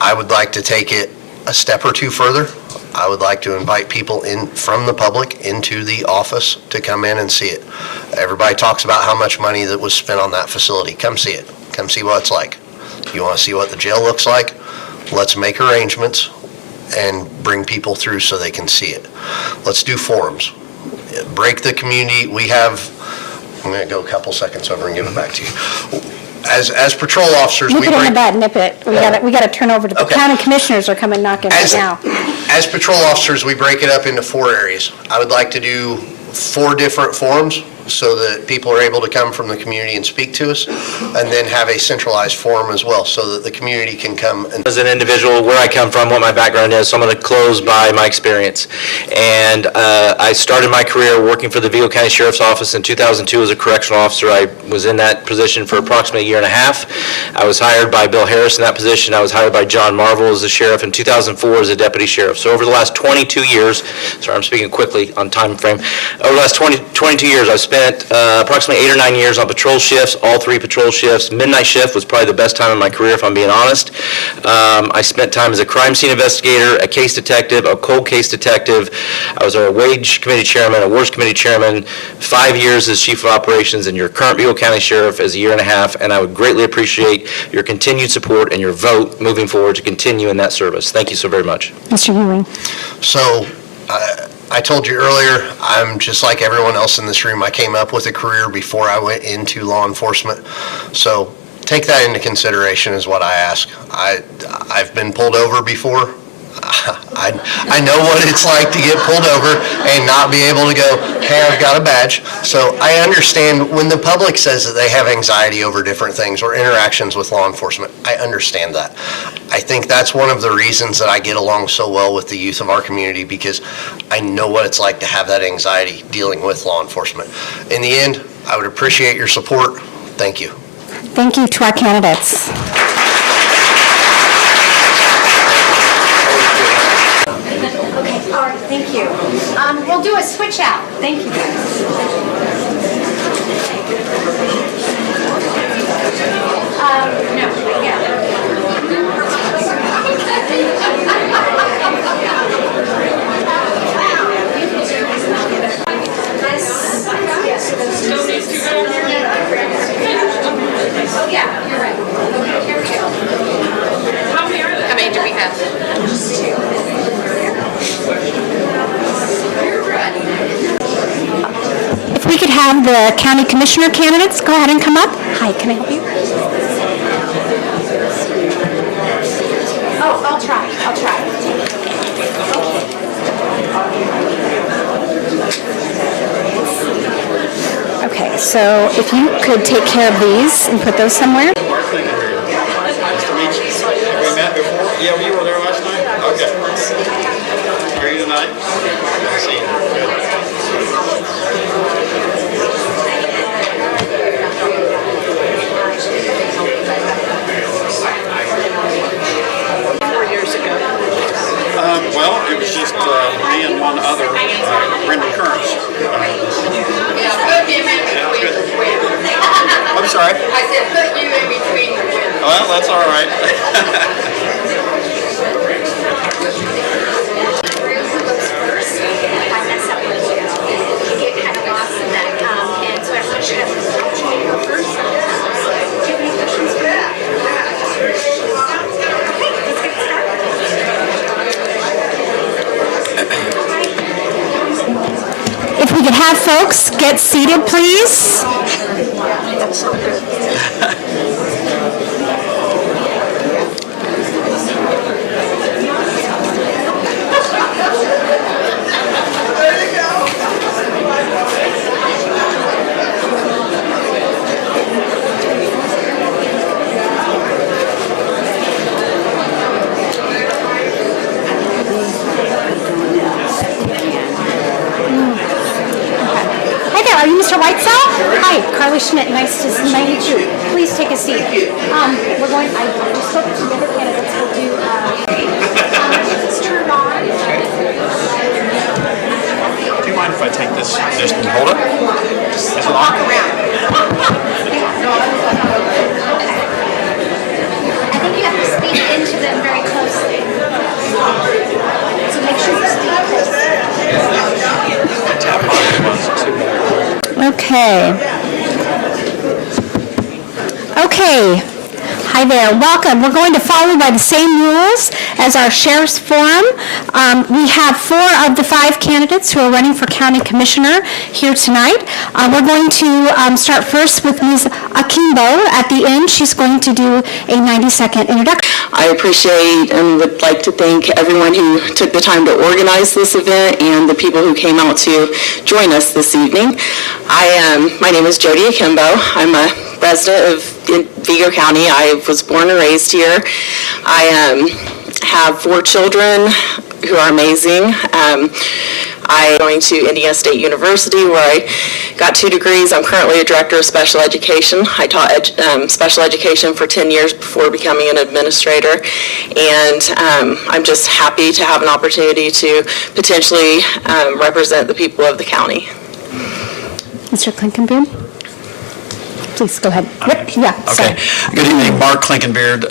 I would like to take it a step or two further. I would like to invite people in from the public into the office to come in and see it. Everybody talks about how much money that was spent on that facility. Come see it. Come see what it's like. You want to see what the jail looks like? Let's make arrangements and bring people through so they can see it. Let's do forums. Break the community. I'm going to go a couple seconds over and give it back to you. As patrol officers, Nip it in the bud, nip it. We got to turn over to the county commissioners are coming knocking right now. As patrol officers, we break it up into 4 areas. I would like to do 4 different forums so that people are able to come from the community and speak to us, and then have a centralized forum as well so that the community can come. As an individual, where I come from, what my background is, so I'm going to close by my experience. And I started my career working for the Vigo County Sheriff's Office in 2002 as a correctional officer. I was in that position for approximately 1.5 years. I was hired by Bill Harris in that position. I was hired by John Marvel as the sheriff in 2004 as a deputy sheriff. So over the last 22 years, sorry, I'm speaking quickly on time frame. Over the last 22 years, I've spent spent approximately 8 or 9 years on patrol shifts, all 3 patrol shifts. Midnight shift was probably the best time in my career, if I'm being honest. I spent time as a crime scene investigator, a case detective, a cold case detective. I was a wage committee chairman, a wars committee chairman, 5 years as chief of operations, and your current Vigo County Sheriff as a year and a half, and I would greatly appreciate your continued support and your vote moving forward to continue in that service. Thank you so very much. Mr. Ewing. So, I told you earlier, I'm just like everyone else in this room. I came up with a career before I went into law enforcement. So take that into consideration is what I ask. I've been pulled over before. I know what it's like to get pulled over and not be able to go, hey, I've got a badge. So I understand when the public says that they have anxiety over different things or interactions with law enforcement, I understand that. I think that's one of the reasons that I get along so well with the youth of our community, because I know what it's like to have that anxiety dealing with law enforcement. In the end, I would appreciate your support. Thank you. Thank you to our candidates. Okay, all right, thank you. We'll do a switch out. Thank you, guys. No, yeah. Oh, yeah, you're right. Okay, here we go. How many do we have? Just 2. If we could have the county commissioner candidates go ahead and come up. Hi, can I help you? Oh, I'll try. Okay, so if you could take care of these and put those somewhere. Nice to meet you. Have we met before? Yeah, you were there last night? Okay. How are you tonight? Good to see you. Good. Well, it was just me and one other, Brendan Kearns. I'm sorry? I said, put you in between the windows. Well, that's all right. First, if I mess up with you, get kind of lost in that, and so everyone should have the opportunity to go first. Do you have any questions for that? Okay, let's get started. If we could have folks get seated, please. Hi there, are you Mr. Whitesell? Hi, Carly Schmidt, nice to meet you. Please take a seat. We're going, I just spoke to the other candidates, we'll do, let's turn it on. Do you mind if I take this? Just hold it? Is it on? I think you have to speak into them very closely. So make sure you speak closely. Okay. Hi there, welcome. We're going to follow by the same rules as our Sheriff's Forum. We have 4 of the 5 candidates who are running for County Commissioner here tonight. We're going to start first with Ms. Akimbo. At the end, she's going to do a 90-second introduction. I appreciate and would like to thank everyone who took the time to organize this event and the people who came out to join us this evening. My name is Jody Akimbo. I'm a resident of Vigo County. I was born and raised here. I have 4 children who are amazing. I'm going to Indiana State University where I got 2 degrees. I'm currently a director of special education. I taught special education for 10 years before becoming an administrator. And I'm just happy to have an opportunity to potentially represent the people of the county. Mr. Klinkenbeard? Please, go ahead. Yep, yeah, sorry. Okay. Good evening, Mark Klinkenbeard.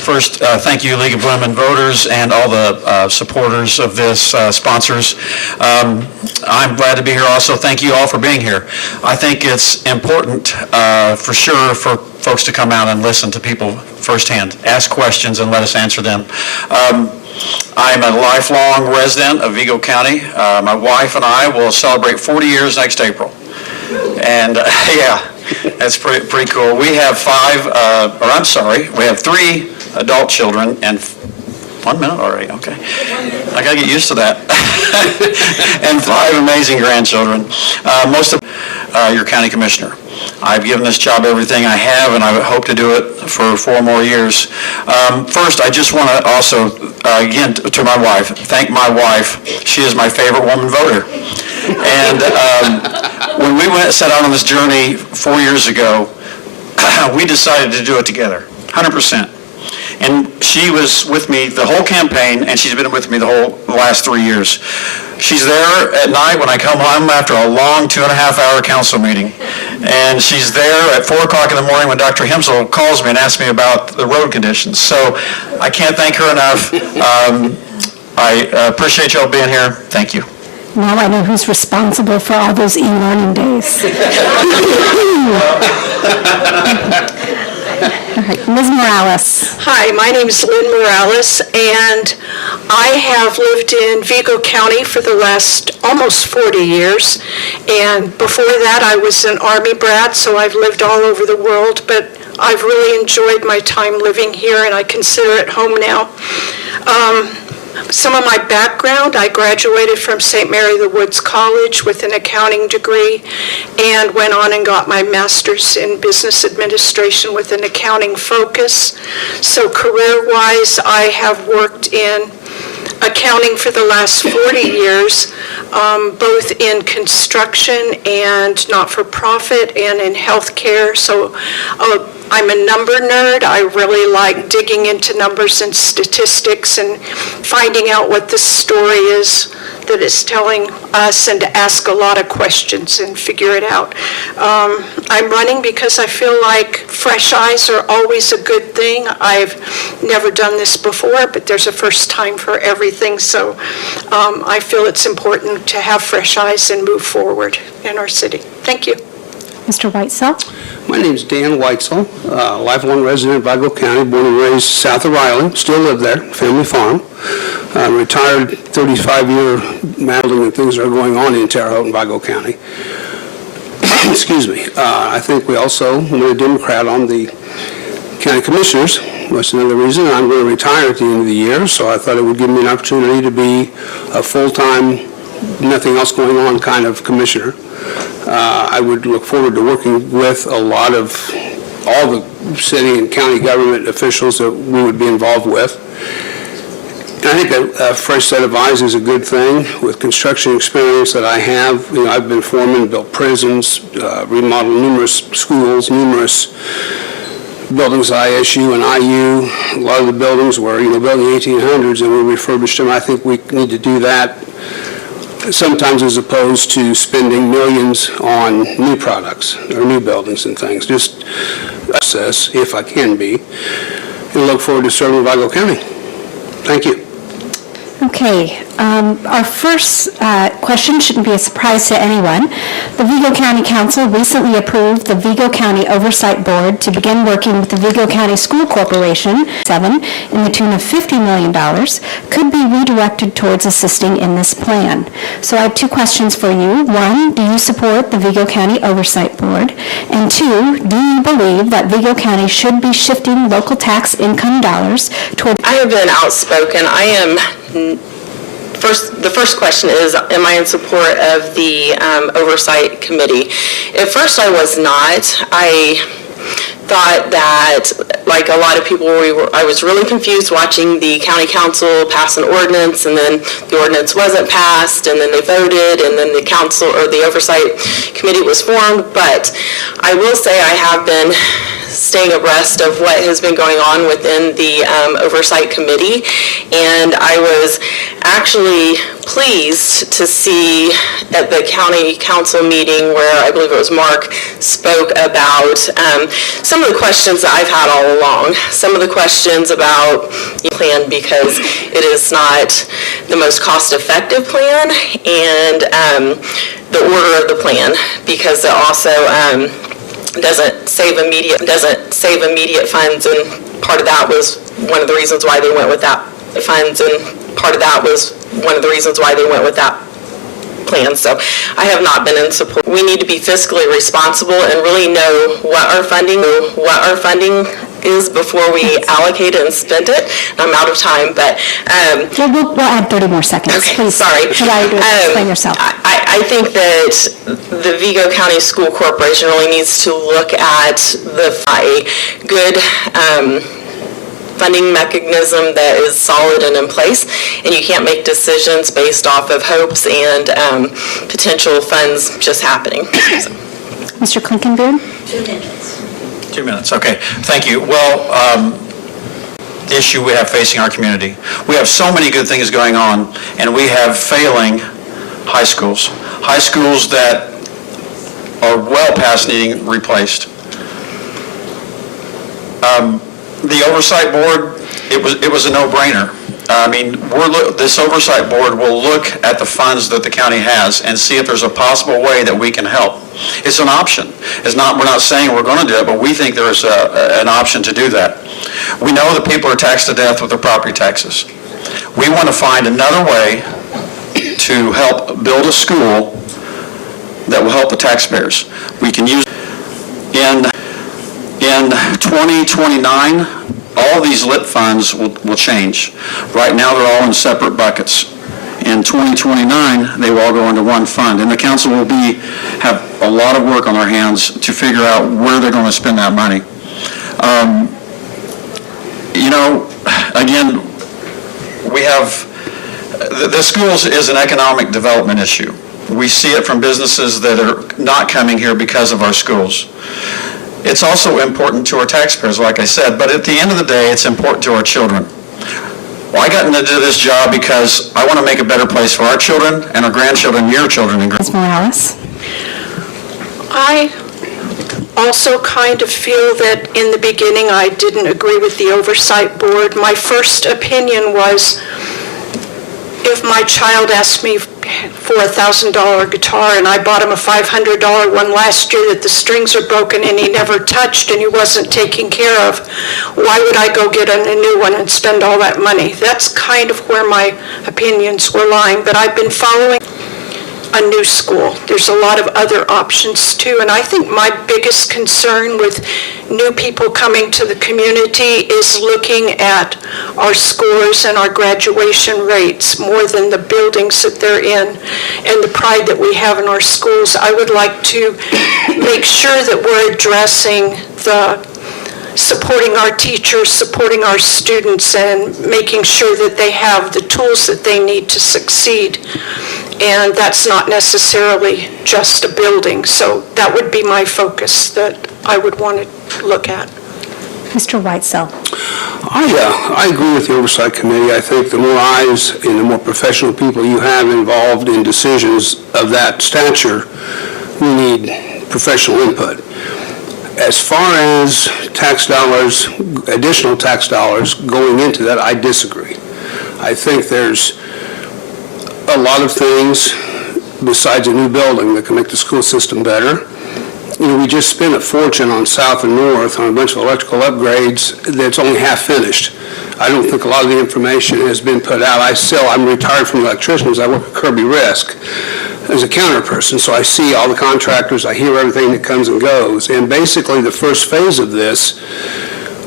First, thank you, League of Women Voters, and all the supporters of this, sponsors. I'm glad to be here also. Thank you all for being here. I think it's important, for sure, for folks to come out and listen to people firsthand, ask questions, and let us answer them. I'm a lifelong resident of Vigo County. My wife and I will celebrate 40 years next April. And, yeah. That's pretty cool. We have we have 3 adult children and 1 minute already, okay. I gotta get used to that. And 5 amazing grandchildren. Most of your county commissioner. I've given this job everything I have, and I hope to do it for 4 more years. First, I just want to also, again, to my wife, thank my wife. She is my favorite woman voter. And when we set out on this journey 4 years ago, we decided to do it together, 100%. And she was with me the whole campaign, and she's been with me the last 3 years. She's there at night when I come home after a long 2.5-hour council meeting. And she's there at 4 o'clock in the morning when Dr. Himsel calls me and asks me about the road conditions. So I can't thank her enough. I appreciate y'all being here. Thank you. Now I know who's responsible for all those e-learning days. All right, Ms. Morales. Hi, my name is Lynn Morales, and I have lived in Vigo County for the last almost 40 years. And before that, I was an Army brat, so I've lived all over the world, but I've really enjoyed my time living here, and I consider it home now. Some of my background, I graduated from St. Mary the Woods College with an accounting degree and went on and got my master's in business administration with an accounting focus. So career-wise, I have worked in accounting for the last 40 years, both in construction and not-for-profit and in healthcare. So I'm a number nerd. I really like digging into numbers and statistics and finding out what the story is that it's telling us, and to ask a lot of questions and figure it out. I'm running because I feel like fresh eyes are always a good thing. I've never done this before, but there's a first time for everything, so I feel it's important to have fresh eyes and move forward in our city. Thank you. Mr. Whitesell. My name is Dan Whitesell, lifelong resident of Vigo County, born and raised south of Riley, still live there, family farm. Retired 35-year building and things that are going on in Terre Haute and Vigo County. Excuse me. I think we also were a Democrat on the county commissioners. That's another reason. I'm going to retire at the end of the year, so I thought it would give me an opportunity to be a full-time, nothing else going on kind of commissioner. I would look forward to working with a lot of all the city and county government officials that we would be involved with. And I think a fresh set of eyes is a good thing. With construction experience that I have, I've been foreman, built prisons, remodeled numerous schools, numerous buildings, ISU and IU. A lot of the buildings were, built in the 1800s, and we refurbished them. I think we need to do that sometimes as opposed to spending millions on new products or new buildings and things. Just assess, if I can be, and look forward to serving Vigo County. Thank you. Okay, our first question shouldn't be a surprise to anyone. The Vigo County Council recently approved the Vigo County Oversight Board to begin working with the Vigo County School Corporation, 7, in the tune of $50 million, could be redirected towards assisting in this plan. So I have 2 questions for you. 1, do you support the Vigo County Oversight Board? And 2, do you believe that Vigo County should be shifting local tax income dollars toward... I have been outspoken. I am... The first question is, am I in support of the Oversight Committee? At first I was not. I thought that, like a lot of people, I was really confused watching the county council pass an ordinance, and then the ordinance wasn't passed, and then they voted, and then the council or the Oversight Committee was formed. But I will say I have been staying abreast of what has been going on within the Oversight Committee, and I was actually pleased to see at the county council meeting where I believe it was Mark spoke about some of the questions that I've had all along. Some of the questions about the plan because it is not the most cost-effective plan, and the order of the plan because it also doesn't save immediate funds, and part of that was one of the reasons why they went with that plan. So I have not been in support. We need to be fiscally responsible and really know what our funding is before we allocate it and spend it. I'm out of time, but We'll add 30 more seconds, okay, please. sorry. Allow you to explain yourself. I think that the Vigo County School Corporation really needs to look at a good funding mechanism that is solid and in place, and you can't make decisions based off of hopes and potential funds just happening. Mr. Klinkenbeard? 2 minutes. 2 minutes, okay. Thank you. Well, the issue we have facing our community. We have so many good things going on, and we have failing high schools that are well past needing replaced. The oversight board, it was a no-brainer. I mean, this oversight board will look at the funds that the county has and see if there's a possible way that we can help. It's an option. We're not saying we're going to do it, but we think there's an option to do that. We know that people are taxed to death with their property taxes. We want to find another way to help build a school that will help the taxpayers. We can use in 2029, all these LIT funds will change. Right now, they're all in separate buckets. In 2029, they will all go into one fund, and the council will have a lot of work on their hands to figure out where they're going to spend that money. Again, we have, the schools is an economic development issue. We see it from businesses that are not coming here because of our schools. It's also important to our taxpayers, like I said, but at the end of the day, it's important to our children. Well, I got into this job because I want to make a better place for our children and our grandchildren, your children and Ms. Morales? I also kind of feel that in the beginning I didn't agree with the oversight board. My first opinion was if my child asked me for a $1,000 guitar and I bought him a $500 one last year that the strings are broken and he never touched and he wasn't taken care of, why would I go get a new one and spend all that money? That's kind of where my opinions were lying, but I've been following a new school. There's a lot of other options too, and I think my biggest concern with new people coming to the community is looking at our scores and our graduation rates more than the buildings that they're in and the pride that we have in our schools. I would like to make sure that we're addressing the supporting our teachers, supporting our students, and making sure that they have the tools that they need to succeed. And that's not necessarily just a building. So that would be my focus that I would want to look at. Mr. Whitesell? I agree with the Oversight Committee. I think the more eyes and the more professional people you have involved in decisions of that stature, we need professional input. As far as tax dollars, additional tax dollars going into that, I disagree. I think there's a lot of things besides a new building that can make the school system better. We just spent a fortune on South and North on a bunch of electrical upgrades that's only half finished. I don't think a lot of the information has been put out. I'm retired from electricians. I work at Kirby Risk as a counter person, so I see all the contractors, I hear everything that comes and goes. And basically the first phase of this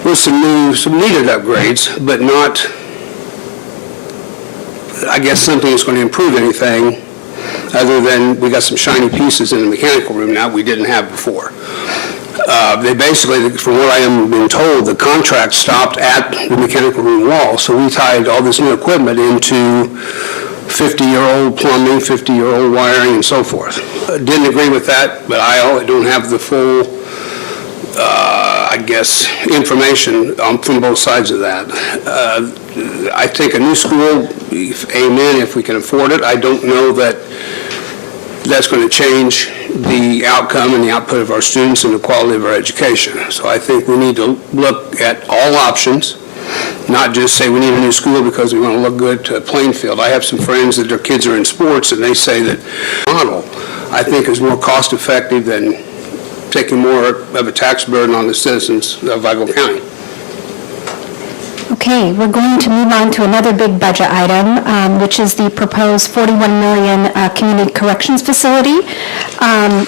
was some needed upgrades, but not, I guess, something that's going to improve anything other than we got some shiny pieces in the mechanical room now we didn't have before. They basically, from what I am being told, the contract stopped at the mechanical room wall, so we tied all this new equipment into 50-year-old plumbing, 50-year-old wiring, and so forth. Didn't agree with that, but I don't have the full, I I guess, information from both sides of that. I think a new school, amen, if we can afford it. I don't know that that's going to change the outcome and the output of our students and the quality of our education. So I think we need to look at all options, not just say we need a new school because we want to look good to Plainfield. I have some friends that their kids are in sports, and they say that model, I think, is more cost-effective than taking more of a tax burden on the citizens of Vigo County. Okay, we're going to move on to another big budget item, which is the proposed $41 million community corrections facility.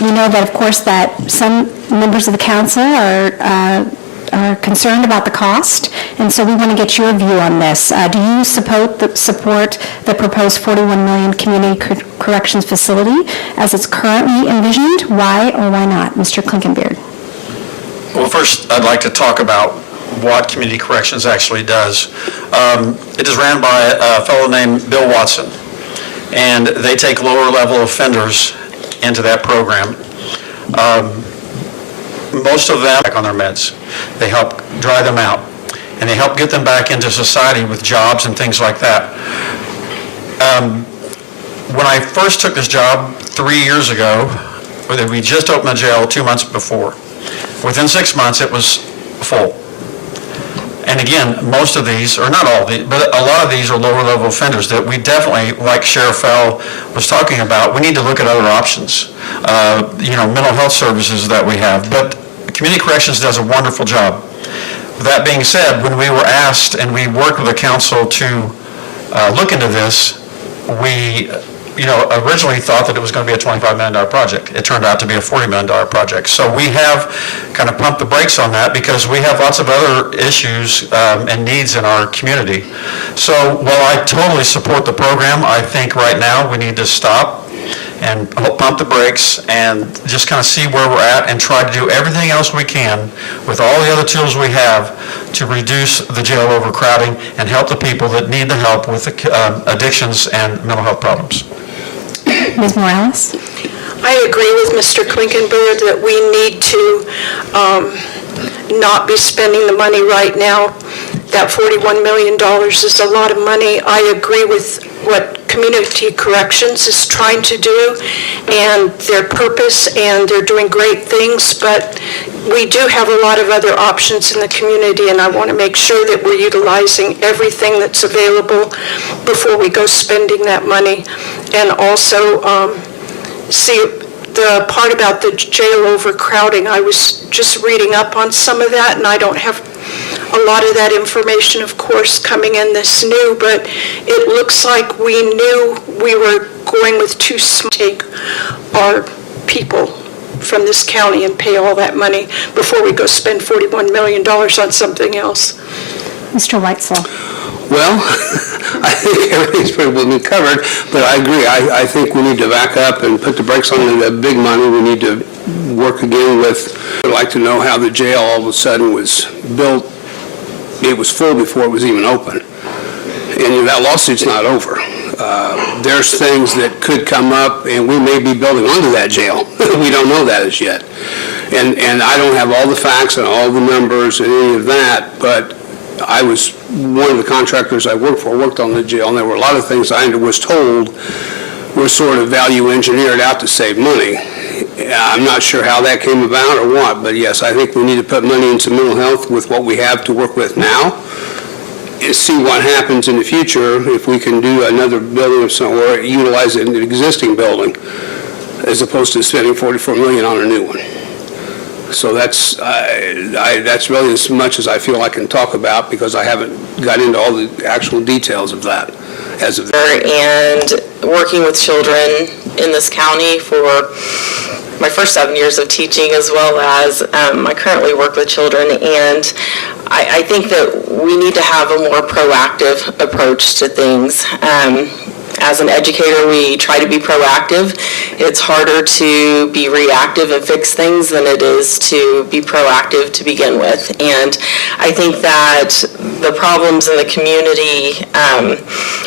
We know that, of course, that some members of the council are concerned about the cost, and so we want to get your view on this. Do you support the proposed $41 million community corrections facility as it's currently envisioned? Why or why not? Mr. Klinkenbeard. Well, first, I'd like to talk about what Community Corrections actually does. It is ran by a fellow named Bill Watson, and they take lower-level offenders into that program. Most of them back on their meds. They help dry them out, and they help get them back into society with jobs and things like that. When I first took this job 3 years ago, we just opened the jail 2 months before. Within 6 months, it was full. And again, most of these, or not all of these, but a lot of these are lower-level offenders that we definitely, like Sheriff Fell was talking about, we need to look at other options. Mental health services that we have. But Community Corrections does a wonderful job. That being said, when we were asked and we worked with the council to look into this, we originally thought that it was going to be a $25 million project. It turned out to be a $40 million project. So we have kind of pumped the brakes on that because we have lots of other issues and needs in our community. So while I totally support the program, I think right now we need to stop and pump the brakes and just kind of see where we're at and try to do everything else we can with all the other tools we have to reduce the jail overcrowding and help the people that need the help with addictions and mental health problems. Ms. Morales? I agree with Mr. Klinkenberg that we need to not be spending the money right now. That $41 million is a lot of money. I agree with what Community Corrections is trying to do and their purpose, and they're doing great things, but we do have a lot of other options in the community, and I want to make sure that we're utilizing everything that's available before we go spending that money. And also, see, the part about the jail overcrowding, I was just reading up on some of that, and I don't have a lot of that information, of course, coming in this new, but it looks like we knew we were going with too small to take our people from this county and pay all that money before we go spend $41 million on something else. Mr. Weitzel? Well, I think everything's pretty well been covered, but I agree. I think we need to back up and put the brakes on the big money. We need to work again with, I'd like to know how the jail all of a sudden was built. It was full before it was even open. And that lawsuit's not over. There's things that could come up, and we may be building onto that jail. We don't know that as yet. And I don't have all the facts and all the numbers and any of that, but I was one of the contractors I worked for, worked on the jail, and there were a lot of things I was told were sort of value engineered out to save money. I'm not sure how that came about or what, but yes, I think we need to put money into mental health with what we have to work with now and see what happens in the future if we can do another building of some, or utilize it in the existing building as opposed to spending $44 million on a new one. So that's really as much as I feel I can talk about because I haven't got into all the actual details of that as of And working with children in this county for my first 7 years of teaching, as well as I currently work with children, and I think that we need to have a more proactive approach to things. As an educator, we try to be proactive. It's harder to be reactive and fix things than it is to be proactive to begin with. And I think that the problems in the community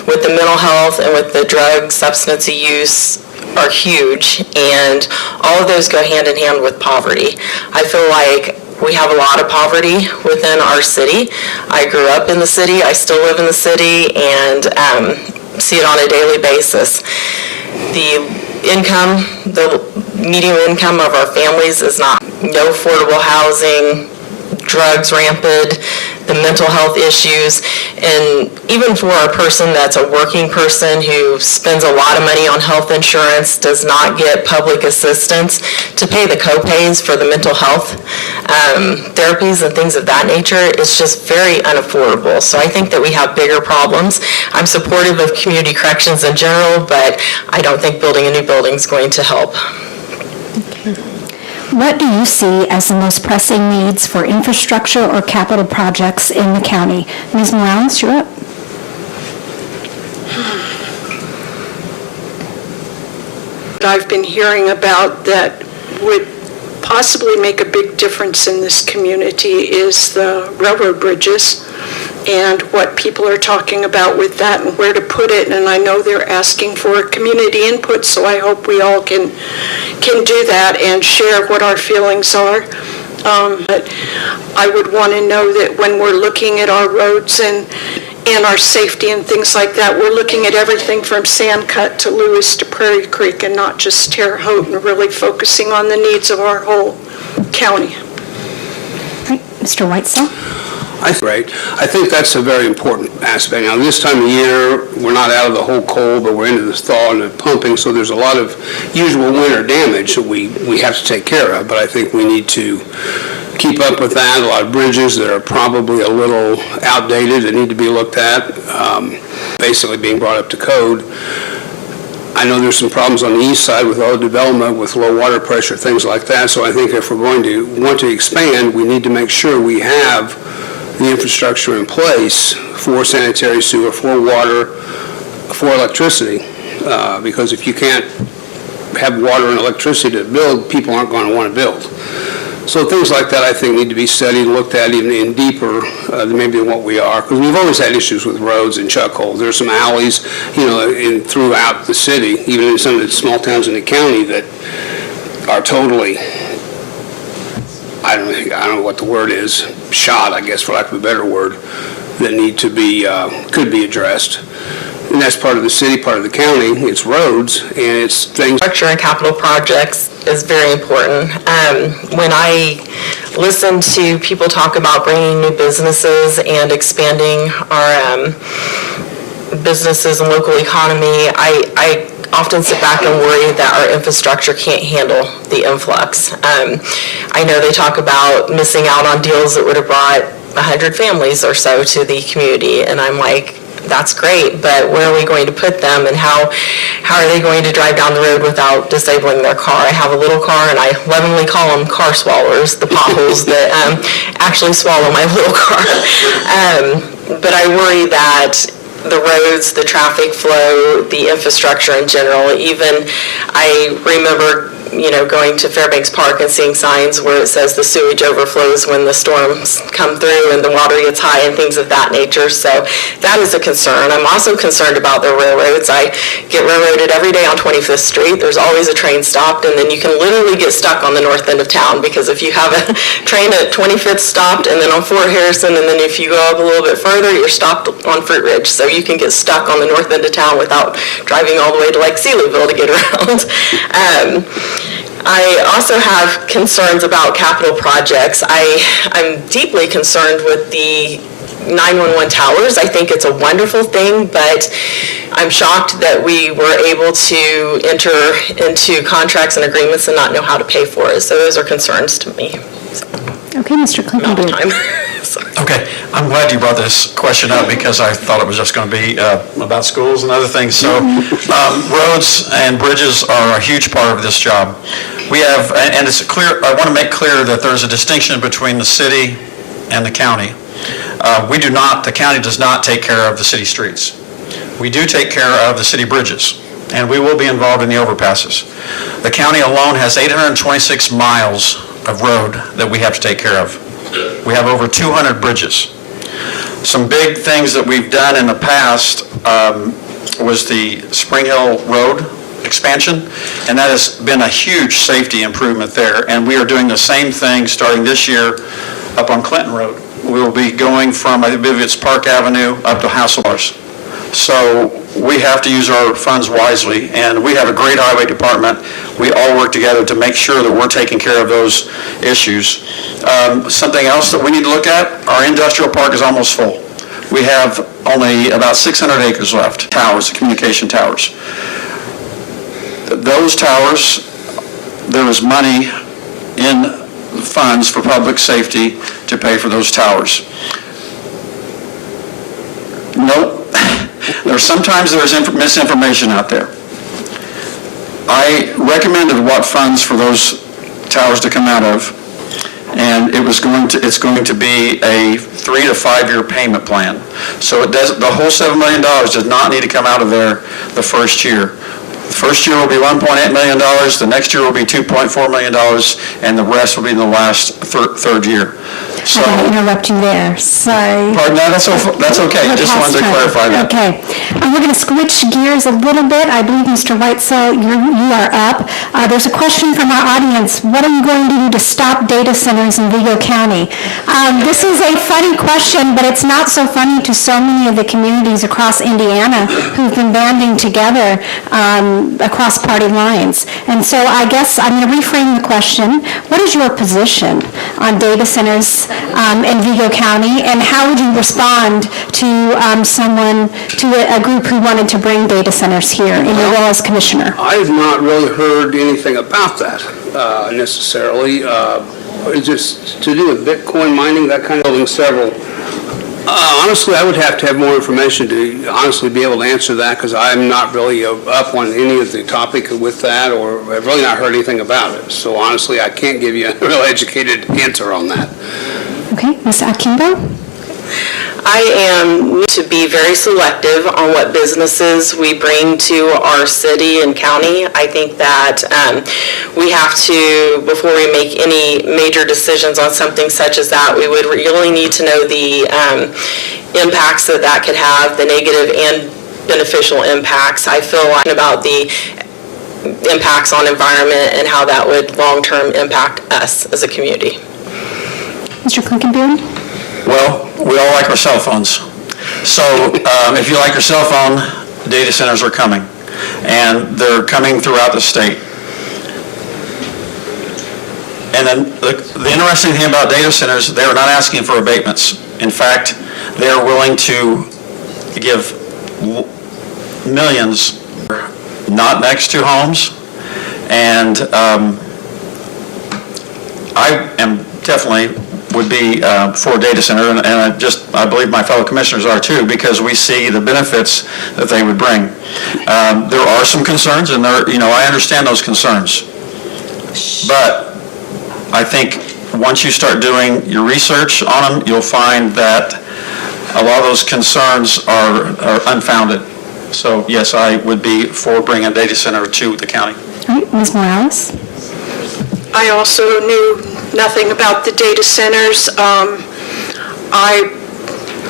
with the mental health and with the drug substance use are huge, and all of those go hand in hand with poverty. I feel like We have a lot of poverty within our city. I grew up in the city, I still live in the city, and see it on a daily basis. The median income of our families is not, no affordable housing, drugs rampant, the mental health issues, and even for a person that's a working person who spends a lot of money on health insurance, does not get public assistance to pay the co-pays for the mental health therapies and things of that nature, is just very unaffordable. So I think that we have bigger problems. I'm supportive of community corrections in general, but I don't think building a new building is going to help. What do you see as the most pressing needs for infrastructure or capital projects in the county? Ms. Morales, you're up. I've been hearing about that would possibly make a big difference in this community is the railroad bridges and what people are talking about with that and where to put it. And I know they're asking for community input, so I hope we all can do that and share what our feelings are. But I would want to know that when we're looking at our roads and our safety and things like that, we're looking at everything from Sandcut to Lewis to Prairie Creek and not just Terre Haute, and really focusing on the needs of our whole county. Right. Mr. Whitesell? I think that's a very important aspect. Now, this time of year, we're not out of the whole cold, but we're into the thaw and the pumping, so there's a lot of usual winter damage that we have to take care of, but I think we need to keep up with that. A lot of bridges that are probably a little outdated that need to be looked at, basically being brought up to code. I know there's some problems on the east side with all the development, with low water pressure, things like that, so I think if we're going to want to expand, we need to make sure we have the infrastructure in place for sanitary sewer, for water, for electricity, because if you can't have water and electricity to build, people aren't going to want to build. So things like that, I think, need to be studied and looked at even in deeper than maybe what we are, because we've always had issues with roads and chuck holes. There's some alleys, throughout the city, even in some of the small towns in the county, that are totally, I don't know what the word is, shot, I guess, for lack of a better word, that need to be, could be addressed. And that's part of the city, part of the county. It's roads, and it's things. Infrastructure and capital projects is very important. When I listen to people talk about bringing new businesses and expanding our businesses and local economy, I often sit back and worry that our infrastructure can't handle the influx. I know they talk about missing out on deals that would have brought 100 families or so to the community, and I'm like, that's great, but where are we going to put them, and how are they going to drive down the road without disabling their car? I have a little car, and I lovingly call them car swallowers, the potholes that actually swallow my little car. But I worry that the roads, the traffic flow, the infrastructure in general, even I remember going to Fairbanks Park and seeing signs where it says the sewage overflows when the storms come through and the water gets high and things of that nature. So that is a concern. I'm also concerned about the railroads. I get railroaded every day on 25th Street. There's always a train stopped, and then you can literally get stuck on the north end of town, because if you have a train at 25th stopped and then on Fort Harrison, and then if you go up a little bit further, you're stopped on Fruit Ridge. So you can get stuck on the north end of town without driving all the way to like Sealyville to get around. I also have concerns about capital projects. I'm deeply concerned with the 911 towers. I think it's a wonderful thing, but I'm shocked that we were able to enter into contracts and agreements and not know how to pay for it. So those are concerns to me. So, Okay, Mr. Clinton. time. Okay, I'm glad you brought this question up, because I thought it was just going to be about schools and other things. So roads and bridges are a huge part of this job. We have, and it's clear, I want to make clear that there's a distinction between the city and the county. The county does not take care of the city streets. We do take care of the city bridges, and we will be involved in the overpasses. The county alone has 826 miles of road that we have to take care of. We have over 200 bridges. Some big things that we've done in the past was the Spring Hill Road expansion, and that has been a huge safety improvement there. And we are doing the same thing starting this year up on Clinton Road. We will be going from, I believe it's Park Avenue, up to Hasselbars. So we have to use our funds wisely, and we have a great highway department. We all work together to make sure that we're taking care of those issues. Something else that we need to look at, our industrial park is almost full. We have only about 600 acres left, towers, communication towers. Those towers, there is money in funds for public safety to pay for those towers. Nope. Sometimes there's misinformation out there. I recommended what funds for those towers to come out of, and it's going to be a 3 to 5 year payment plan. So the whole $7 million does not need to come out of there the first year. The first year will be $1.8 million, the next year will be $2.4 million, and the rest will be in the last third year. So, I'm going to interrupt you there, sorry. pardon, that's okay, just wanted to clarify that. Okay, we're going to switch gears a little bit. I believe, Mr. Whitesell, you are up. There's a question from our audience. What are you going to do to stop data centers in Vigo County? This is a funny question, but it's not so funny to so many of the communities across Indiana who've been banding together across party lines. And so I guess I'm going to reframe the question. What is your position on data centers in Vigo County, and how would you respond to a group who wanted to bring data centers here in your role as commissioner? I've not really heard anything about that necessarily. Just to do with Bitcoin mining, that kind of building several. Honestly, I would have to have more information to honestly be able to answer that, because I'm not really up on any of the topic with that, or I've really not heard anything about it. So honestly, I can't give you a real educated answer on that. Okay, Ms. Akimbo? I am to be very selective on what businesses we bring to our city and county. I think that we have to, before we make any major decisions on something such as that, we would really need to know the impacts that could have, the negative and beneficial impacts. I feel like about the impacts on environment and how that would long-term impact us as a community. Mr. Clinkenbeard? Well, we all like our cell phones. So if you like your cell phone, data centers are coming. And they're coming throughout the state. And then the interesting thing about data centers, they're not asking for abatements. In fact, they're willing to give millions not next to homes. And I am definitely would be for a data center, and I believe my fellow commissioners are too, because we see the benefits that they would bring. There are some concerns, and I understand those concerns. But I think once you start doing your research on them, you'll find that a lot of those concerns are unfounded. So yes, I would be for bringing a data center to the county. All right, Ms. Morales? I also knew nothing about the data centers. I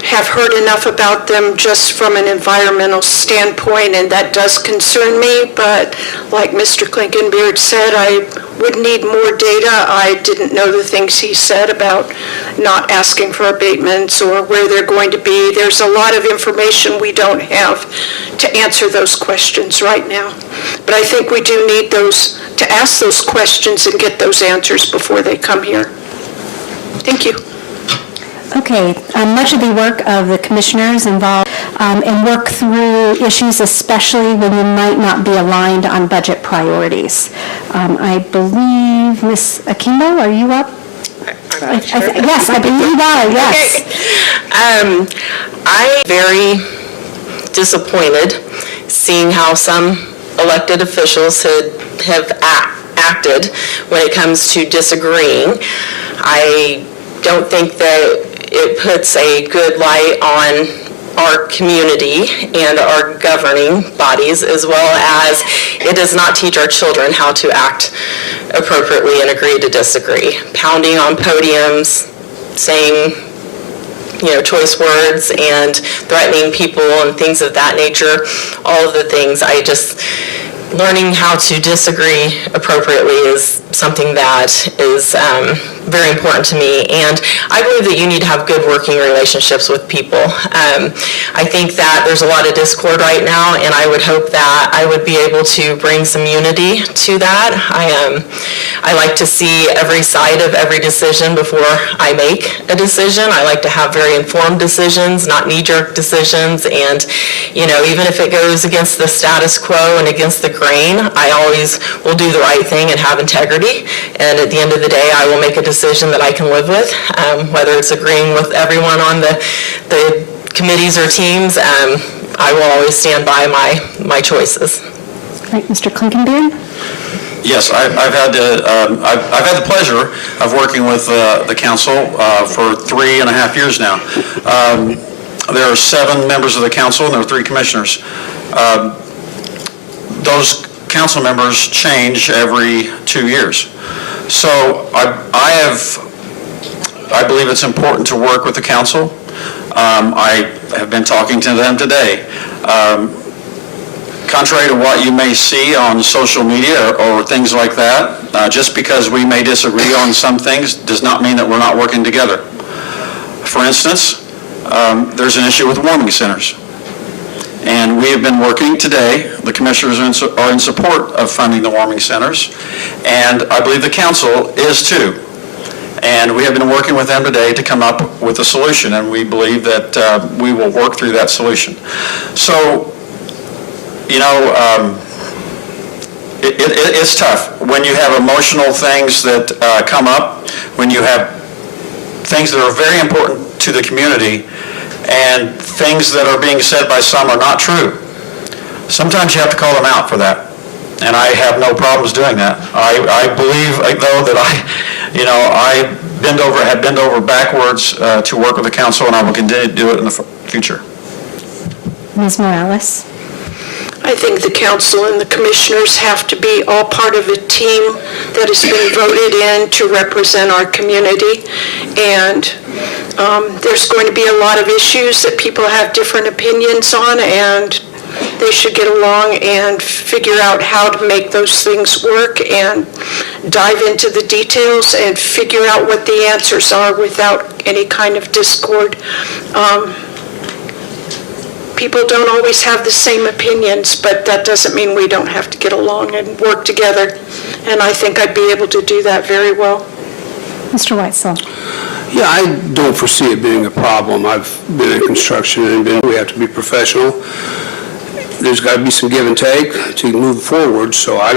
have heard enough about them just from an environmental standpoint, and that does concern me, but like Mr. Clinkenbeard said, I would need more data. I didn't know the things he said about not asking for abatements or where they're going to be. There's a lot of information we don't have to answer those questions right now. But I think we do need to ask those questions and get those answers before they come here. Thank you. Okay, much of the work of the commissioners involved and work through issues, especially when you might not be aligned on budget priorities. I believe, Ms. Akimbo, are you up? Yes, I believe you are, yes. Okay. I'm very disappointed seeing how some elected officials have acted when it comes to disagreeing. I don't think that it puts a good light on our community and our governing bodies, as well as it does not teach our children how to act appropriately and agree to disagree. Pounding on podiums, saying, choice words and threatening people and things of that nature, all of the things, learning how to disagree appropriately is something that is very important to me, and I believe that you need to have good working relationships with people. I think that there's a lot of discord right now, and I would hope that I would be able to bring some unity to that. I like to see every side of every decision before I make a decision. I like to have very informed decisions, not knee-jerk decisions, and even if it goes against the status quo and against the grain, I always will do the right thing and have integrity, and at the end of the day, I will make a decision that I can live with, whether it's agreeing with everyone on the committees or teams. I will always stand by my choices. Right, Mr. Klinkenbeard? Yes, I've had the pleasure of working with the council for 3.5 years now. There are 7 members of the council and there are 3 commissioners. Those council members change every 2 years. So I believe it's important to work with the council. I have been talking to them today. Contrary to what you may see on social media or things like that, just because we may disagree on some things does not mean that we're not working together. For instance, there's an issue with warming centers. And we have been working today, the commissioners are in support of funding the warming centers, and I believe the council is too. And we have been working with them today to come up with a solution, and we believe that we will work through that solution. So, it's tough when you have emotional things that come up, when you have things that are very important to the community, and things that are being said by some are not true. Sometimes you have to call them out for that, and I have no problems doing that. I believe, though, that I have bent over backwards to work with the council, and I will continue to do it in the future. Ms. Morales? I think the council and the commissioners have to be all part of a team that has been voted in to represent our community. And there's going to be a lot of issues that people have different opinions on, and they should get along and figure out how to make those things work and dive into the details and figure out what the answers are without any kind of discord. People don't always have the same opinions, but that doesn't mean we don't have to get along and work together. And I think I'd be able to do that very well. Mr. Weitzel? Yeah, I don't foresee it being a problem. I've been in construction and we have to be professional. There's got to be some give and take to move forward, so I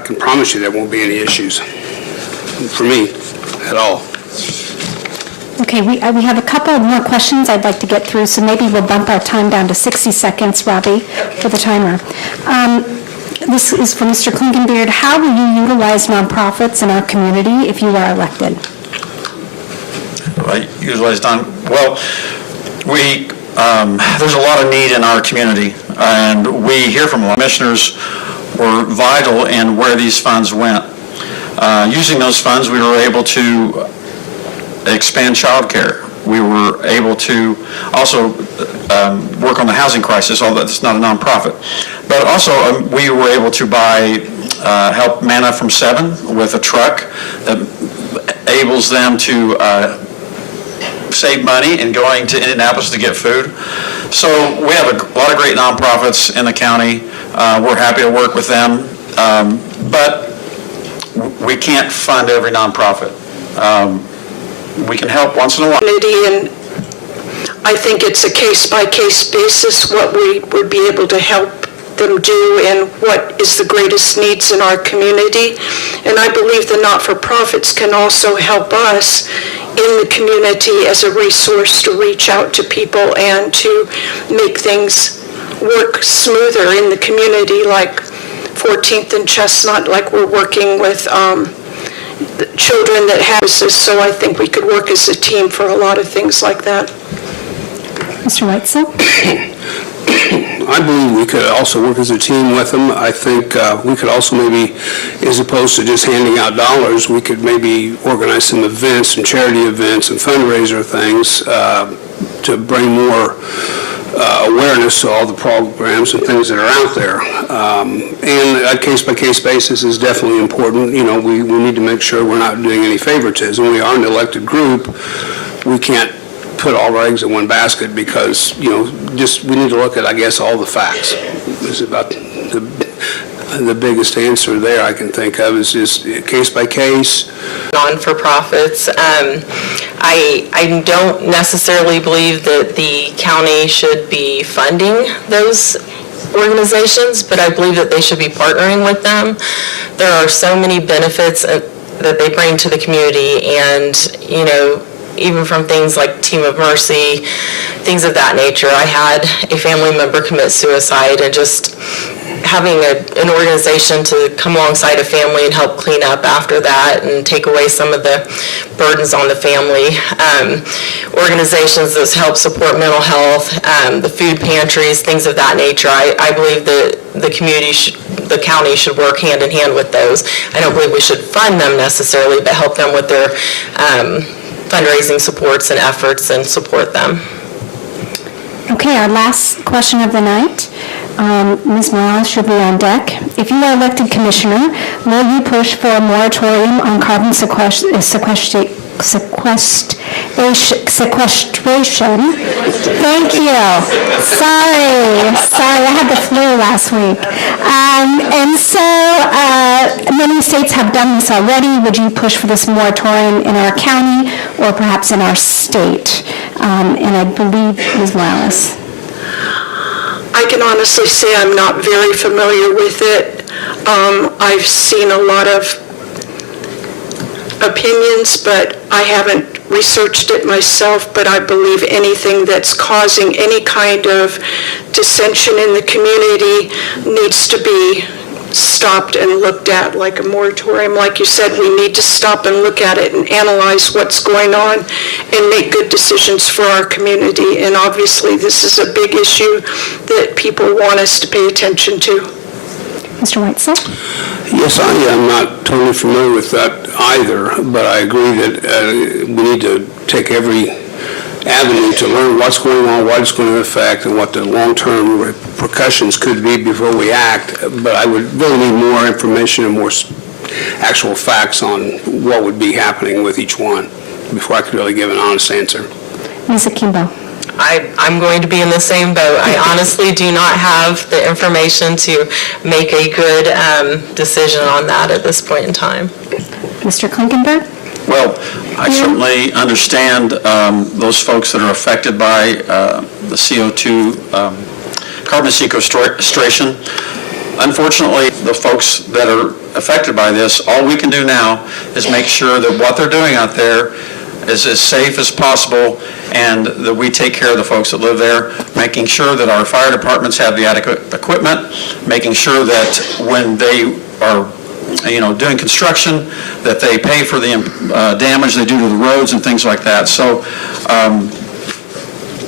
can promise you there won't be any issues for me at all. Okay, we have a couple more questions I'd like to get through, so maybe we'll bump our time down to 60 seconds, Robbie, for the timer. This is for Mr. Klinkenbeard. How will you utilize nonprofits in our community if you are elected? Well, there's a lot of need in our community, and we hear from a lot. Commissioners were vital in where these funds went. Using those funds, we were able to expand child care. We were able to also work on the housing crisis, although it's not a nonprofit. But also, we were able to help Manna from 7 with a truck that enables them to save money in going to Indianapolis to get food. So we have a lot of great nonprofits in the county. We're happy to work with them, but we can't fund every nonprofit. We can help once in a while. And I think it's a case-by-case basis what we would be able to help them do and what is the greatest needs in our community. And I believe the not-for-profits can also help us in the community as a resource to reach out to people and to make things work smoother in the community, like 14th and Chestnut, like we're working with the children that have this. So I think we could work as a team for a lot of things like that. Mr. Weitzel? I believe we could also work as a team with them. I think we could also maybe, as opposed to just handing out dollars, we could maybe organize some events, some charity events, and fundraiser things to bring more awareness to all the programs and things that are out there. And a case-by-case basis is definitely important. You know, we need to make sure we're not doing any favoritism. We are an elected group. We can't put all our eggs in one basket because, you know, just we need to look at, I guess, all the facts. This is about the biggest answer there I can think of is just case by case. Non-for-profits. I don't necessarily believe that the county should be funding those organizations, but I believe that they should be partnering with them. There are so many benefits that they bring to the community, and, you know, even from things like Team of Mercy, things of that nature. I had a family member commit suicide, and just having an organization to come alongside a family and help clean up after that and take away some of the burdens on the family. Organizations that help support mental health, the food pantries, things of that nature. I believe that the county should work hand in hand with those. I don't believe we should fund them necessarily, but help them with their fundraising supports and efforts and support them. Okay, our last question of the night. Ms. Morales should be on deck. If you are elected commissioner, will you push for a moratorium on carbon sequestration? Thank you. Sorry, I had the flu last week. And so many states have done this already. Would you push for this moratorium in our county or perhaps in our state? And I believe Ms. Morales. I can honestly say I'm not very familiar with it. I've seen a lot of opinions, but I haven't researched it myself, but I believe anything that's causing any kind of dissension in the community needs to be stopped and looked at, like a moratorium. Like you said, we need to stop and look at it and analyze what's going on and make good decisions for our community. And obviously, this is a big issue that people want us to pay attention to. Mr. Whitesell? Yes, I am not totally familiar with that either, but I agree that we need to take every avenue to learn what's going on, what it's going to affect, and what the long-term repercussions could be before we act. But I would really need more information and more actual facts on what would be happening with each one before I could really give an honest answer. Ms. Akimbo? I'm going to be in the same boat. I honestly do not have the information to make a good decision on that at this point in time. Mr. Klinkenberg? Well, I certainly understand those folks that are affected by the CO2 carbon sequestration. Unfortunately, the folks that are affected by this, all we can do now is make sure that what they're doing out there is as safe as possible, and that we take care of the folks that live there, making sure that our fire departments have the adequate equipment, making sure that when they are doing construction, that they pay for the damage they do to the roads and things like that. So,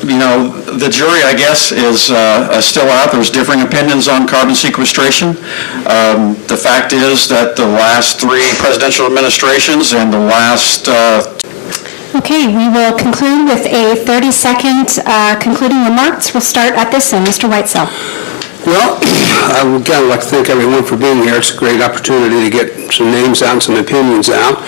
the jury, I guess, is still out. There's differing opinions on carbon sequestration. The fact is that the last 3 presidential administrations and the last... Okay, we will conclude with a 30-second concluding remarks. We'll start at this end. Mr. Whitesell. Well, I would again like to thank everyone for being here. It's a great opportunity to get some names out and some opinions out.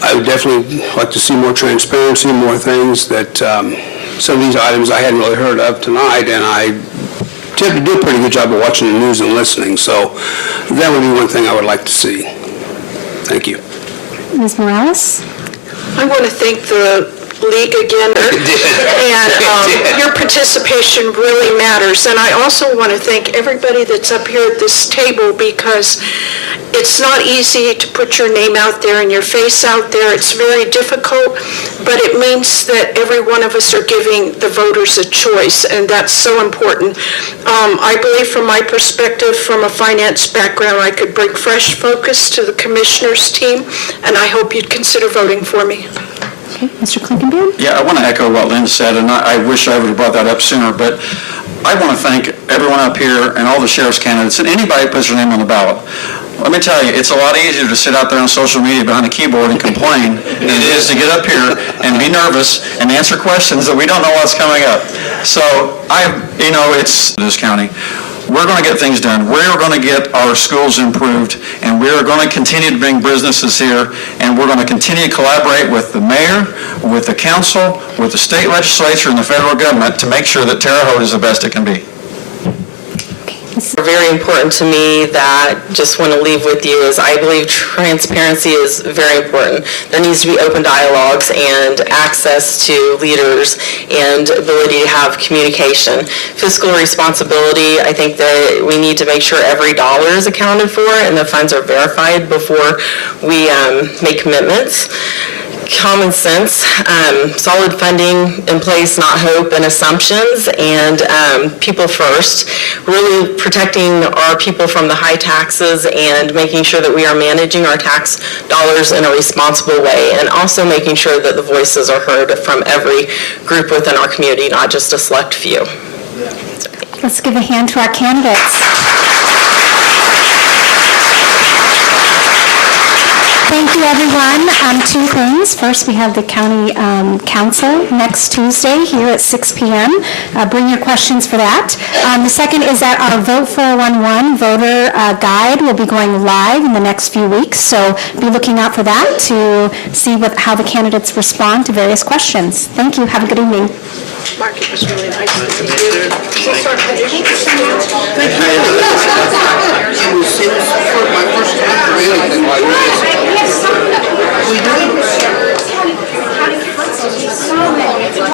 I would definitely like to see more transparency, more things that some of these items I hadn't really heard of tonight, and I tend to do a pretty good job of watching the news and listening. So that would be one thing I would like to see. Thank you. Ms. Morales? I want to thank the League again, and your participation really matters. And I also want to thank everybody that's up here at this table, because it's not easy to put your name out there and your face out there. It's very difficult, but it means that every one of us are giving the voters a choice, and that's so important. I believe from my perspective, from a finance background, I could bring fresh focus to the commissioners team, and I hope you'd consider voting for me. Okay, Mr. Klinkenberg? Yeah, I want to echo what Lynn said, and I wish I would have brought that up sooner, but I want to thank everyone up here and all the sheriff's candidates and anybody who puts their name on the ballot. let me tell you, it's a lot easier to sit out there on social media behind a keyboard and complain than it is to get up here and be nervous and answer questions that we don't know what's coming up. So it's this county. We're going to get things done. We're going to get our schools improved, and we're going to continue to bring businesses here, and we're going to continue to collaborate with the mayor, with the council, with the state legislature, and the federal government to make sure that Terre Haute is the best it can be. Very important to me that just want to leave with you is I believe transparency is very important. There needs to be open dialogues and access to leaders and ability to have communication. Fiscal responsibility, I think that we need to make sure every dollar is accounted for and the funds are verified before we make commitments. Common sense, solid funding in place, not hope and assumptions, and people first, really protecting our people from the high taxes and making sure that we are managing our tax dollars in a responsible way, and also making sure that the voices are heard from every group within our community, not just a select few. Let's give a hand to our candidates. Thank you, everyone. Two things. First, we have the county council next Tuesday here at 6 p.m. Bring your questions for that. The second is that our Vote 411 voter guide will be going live in the next few weeks, so be looking out for that to see how the candidates respond to various questions. Thank you. Have a good evening. Mark, it was really nice to meet you.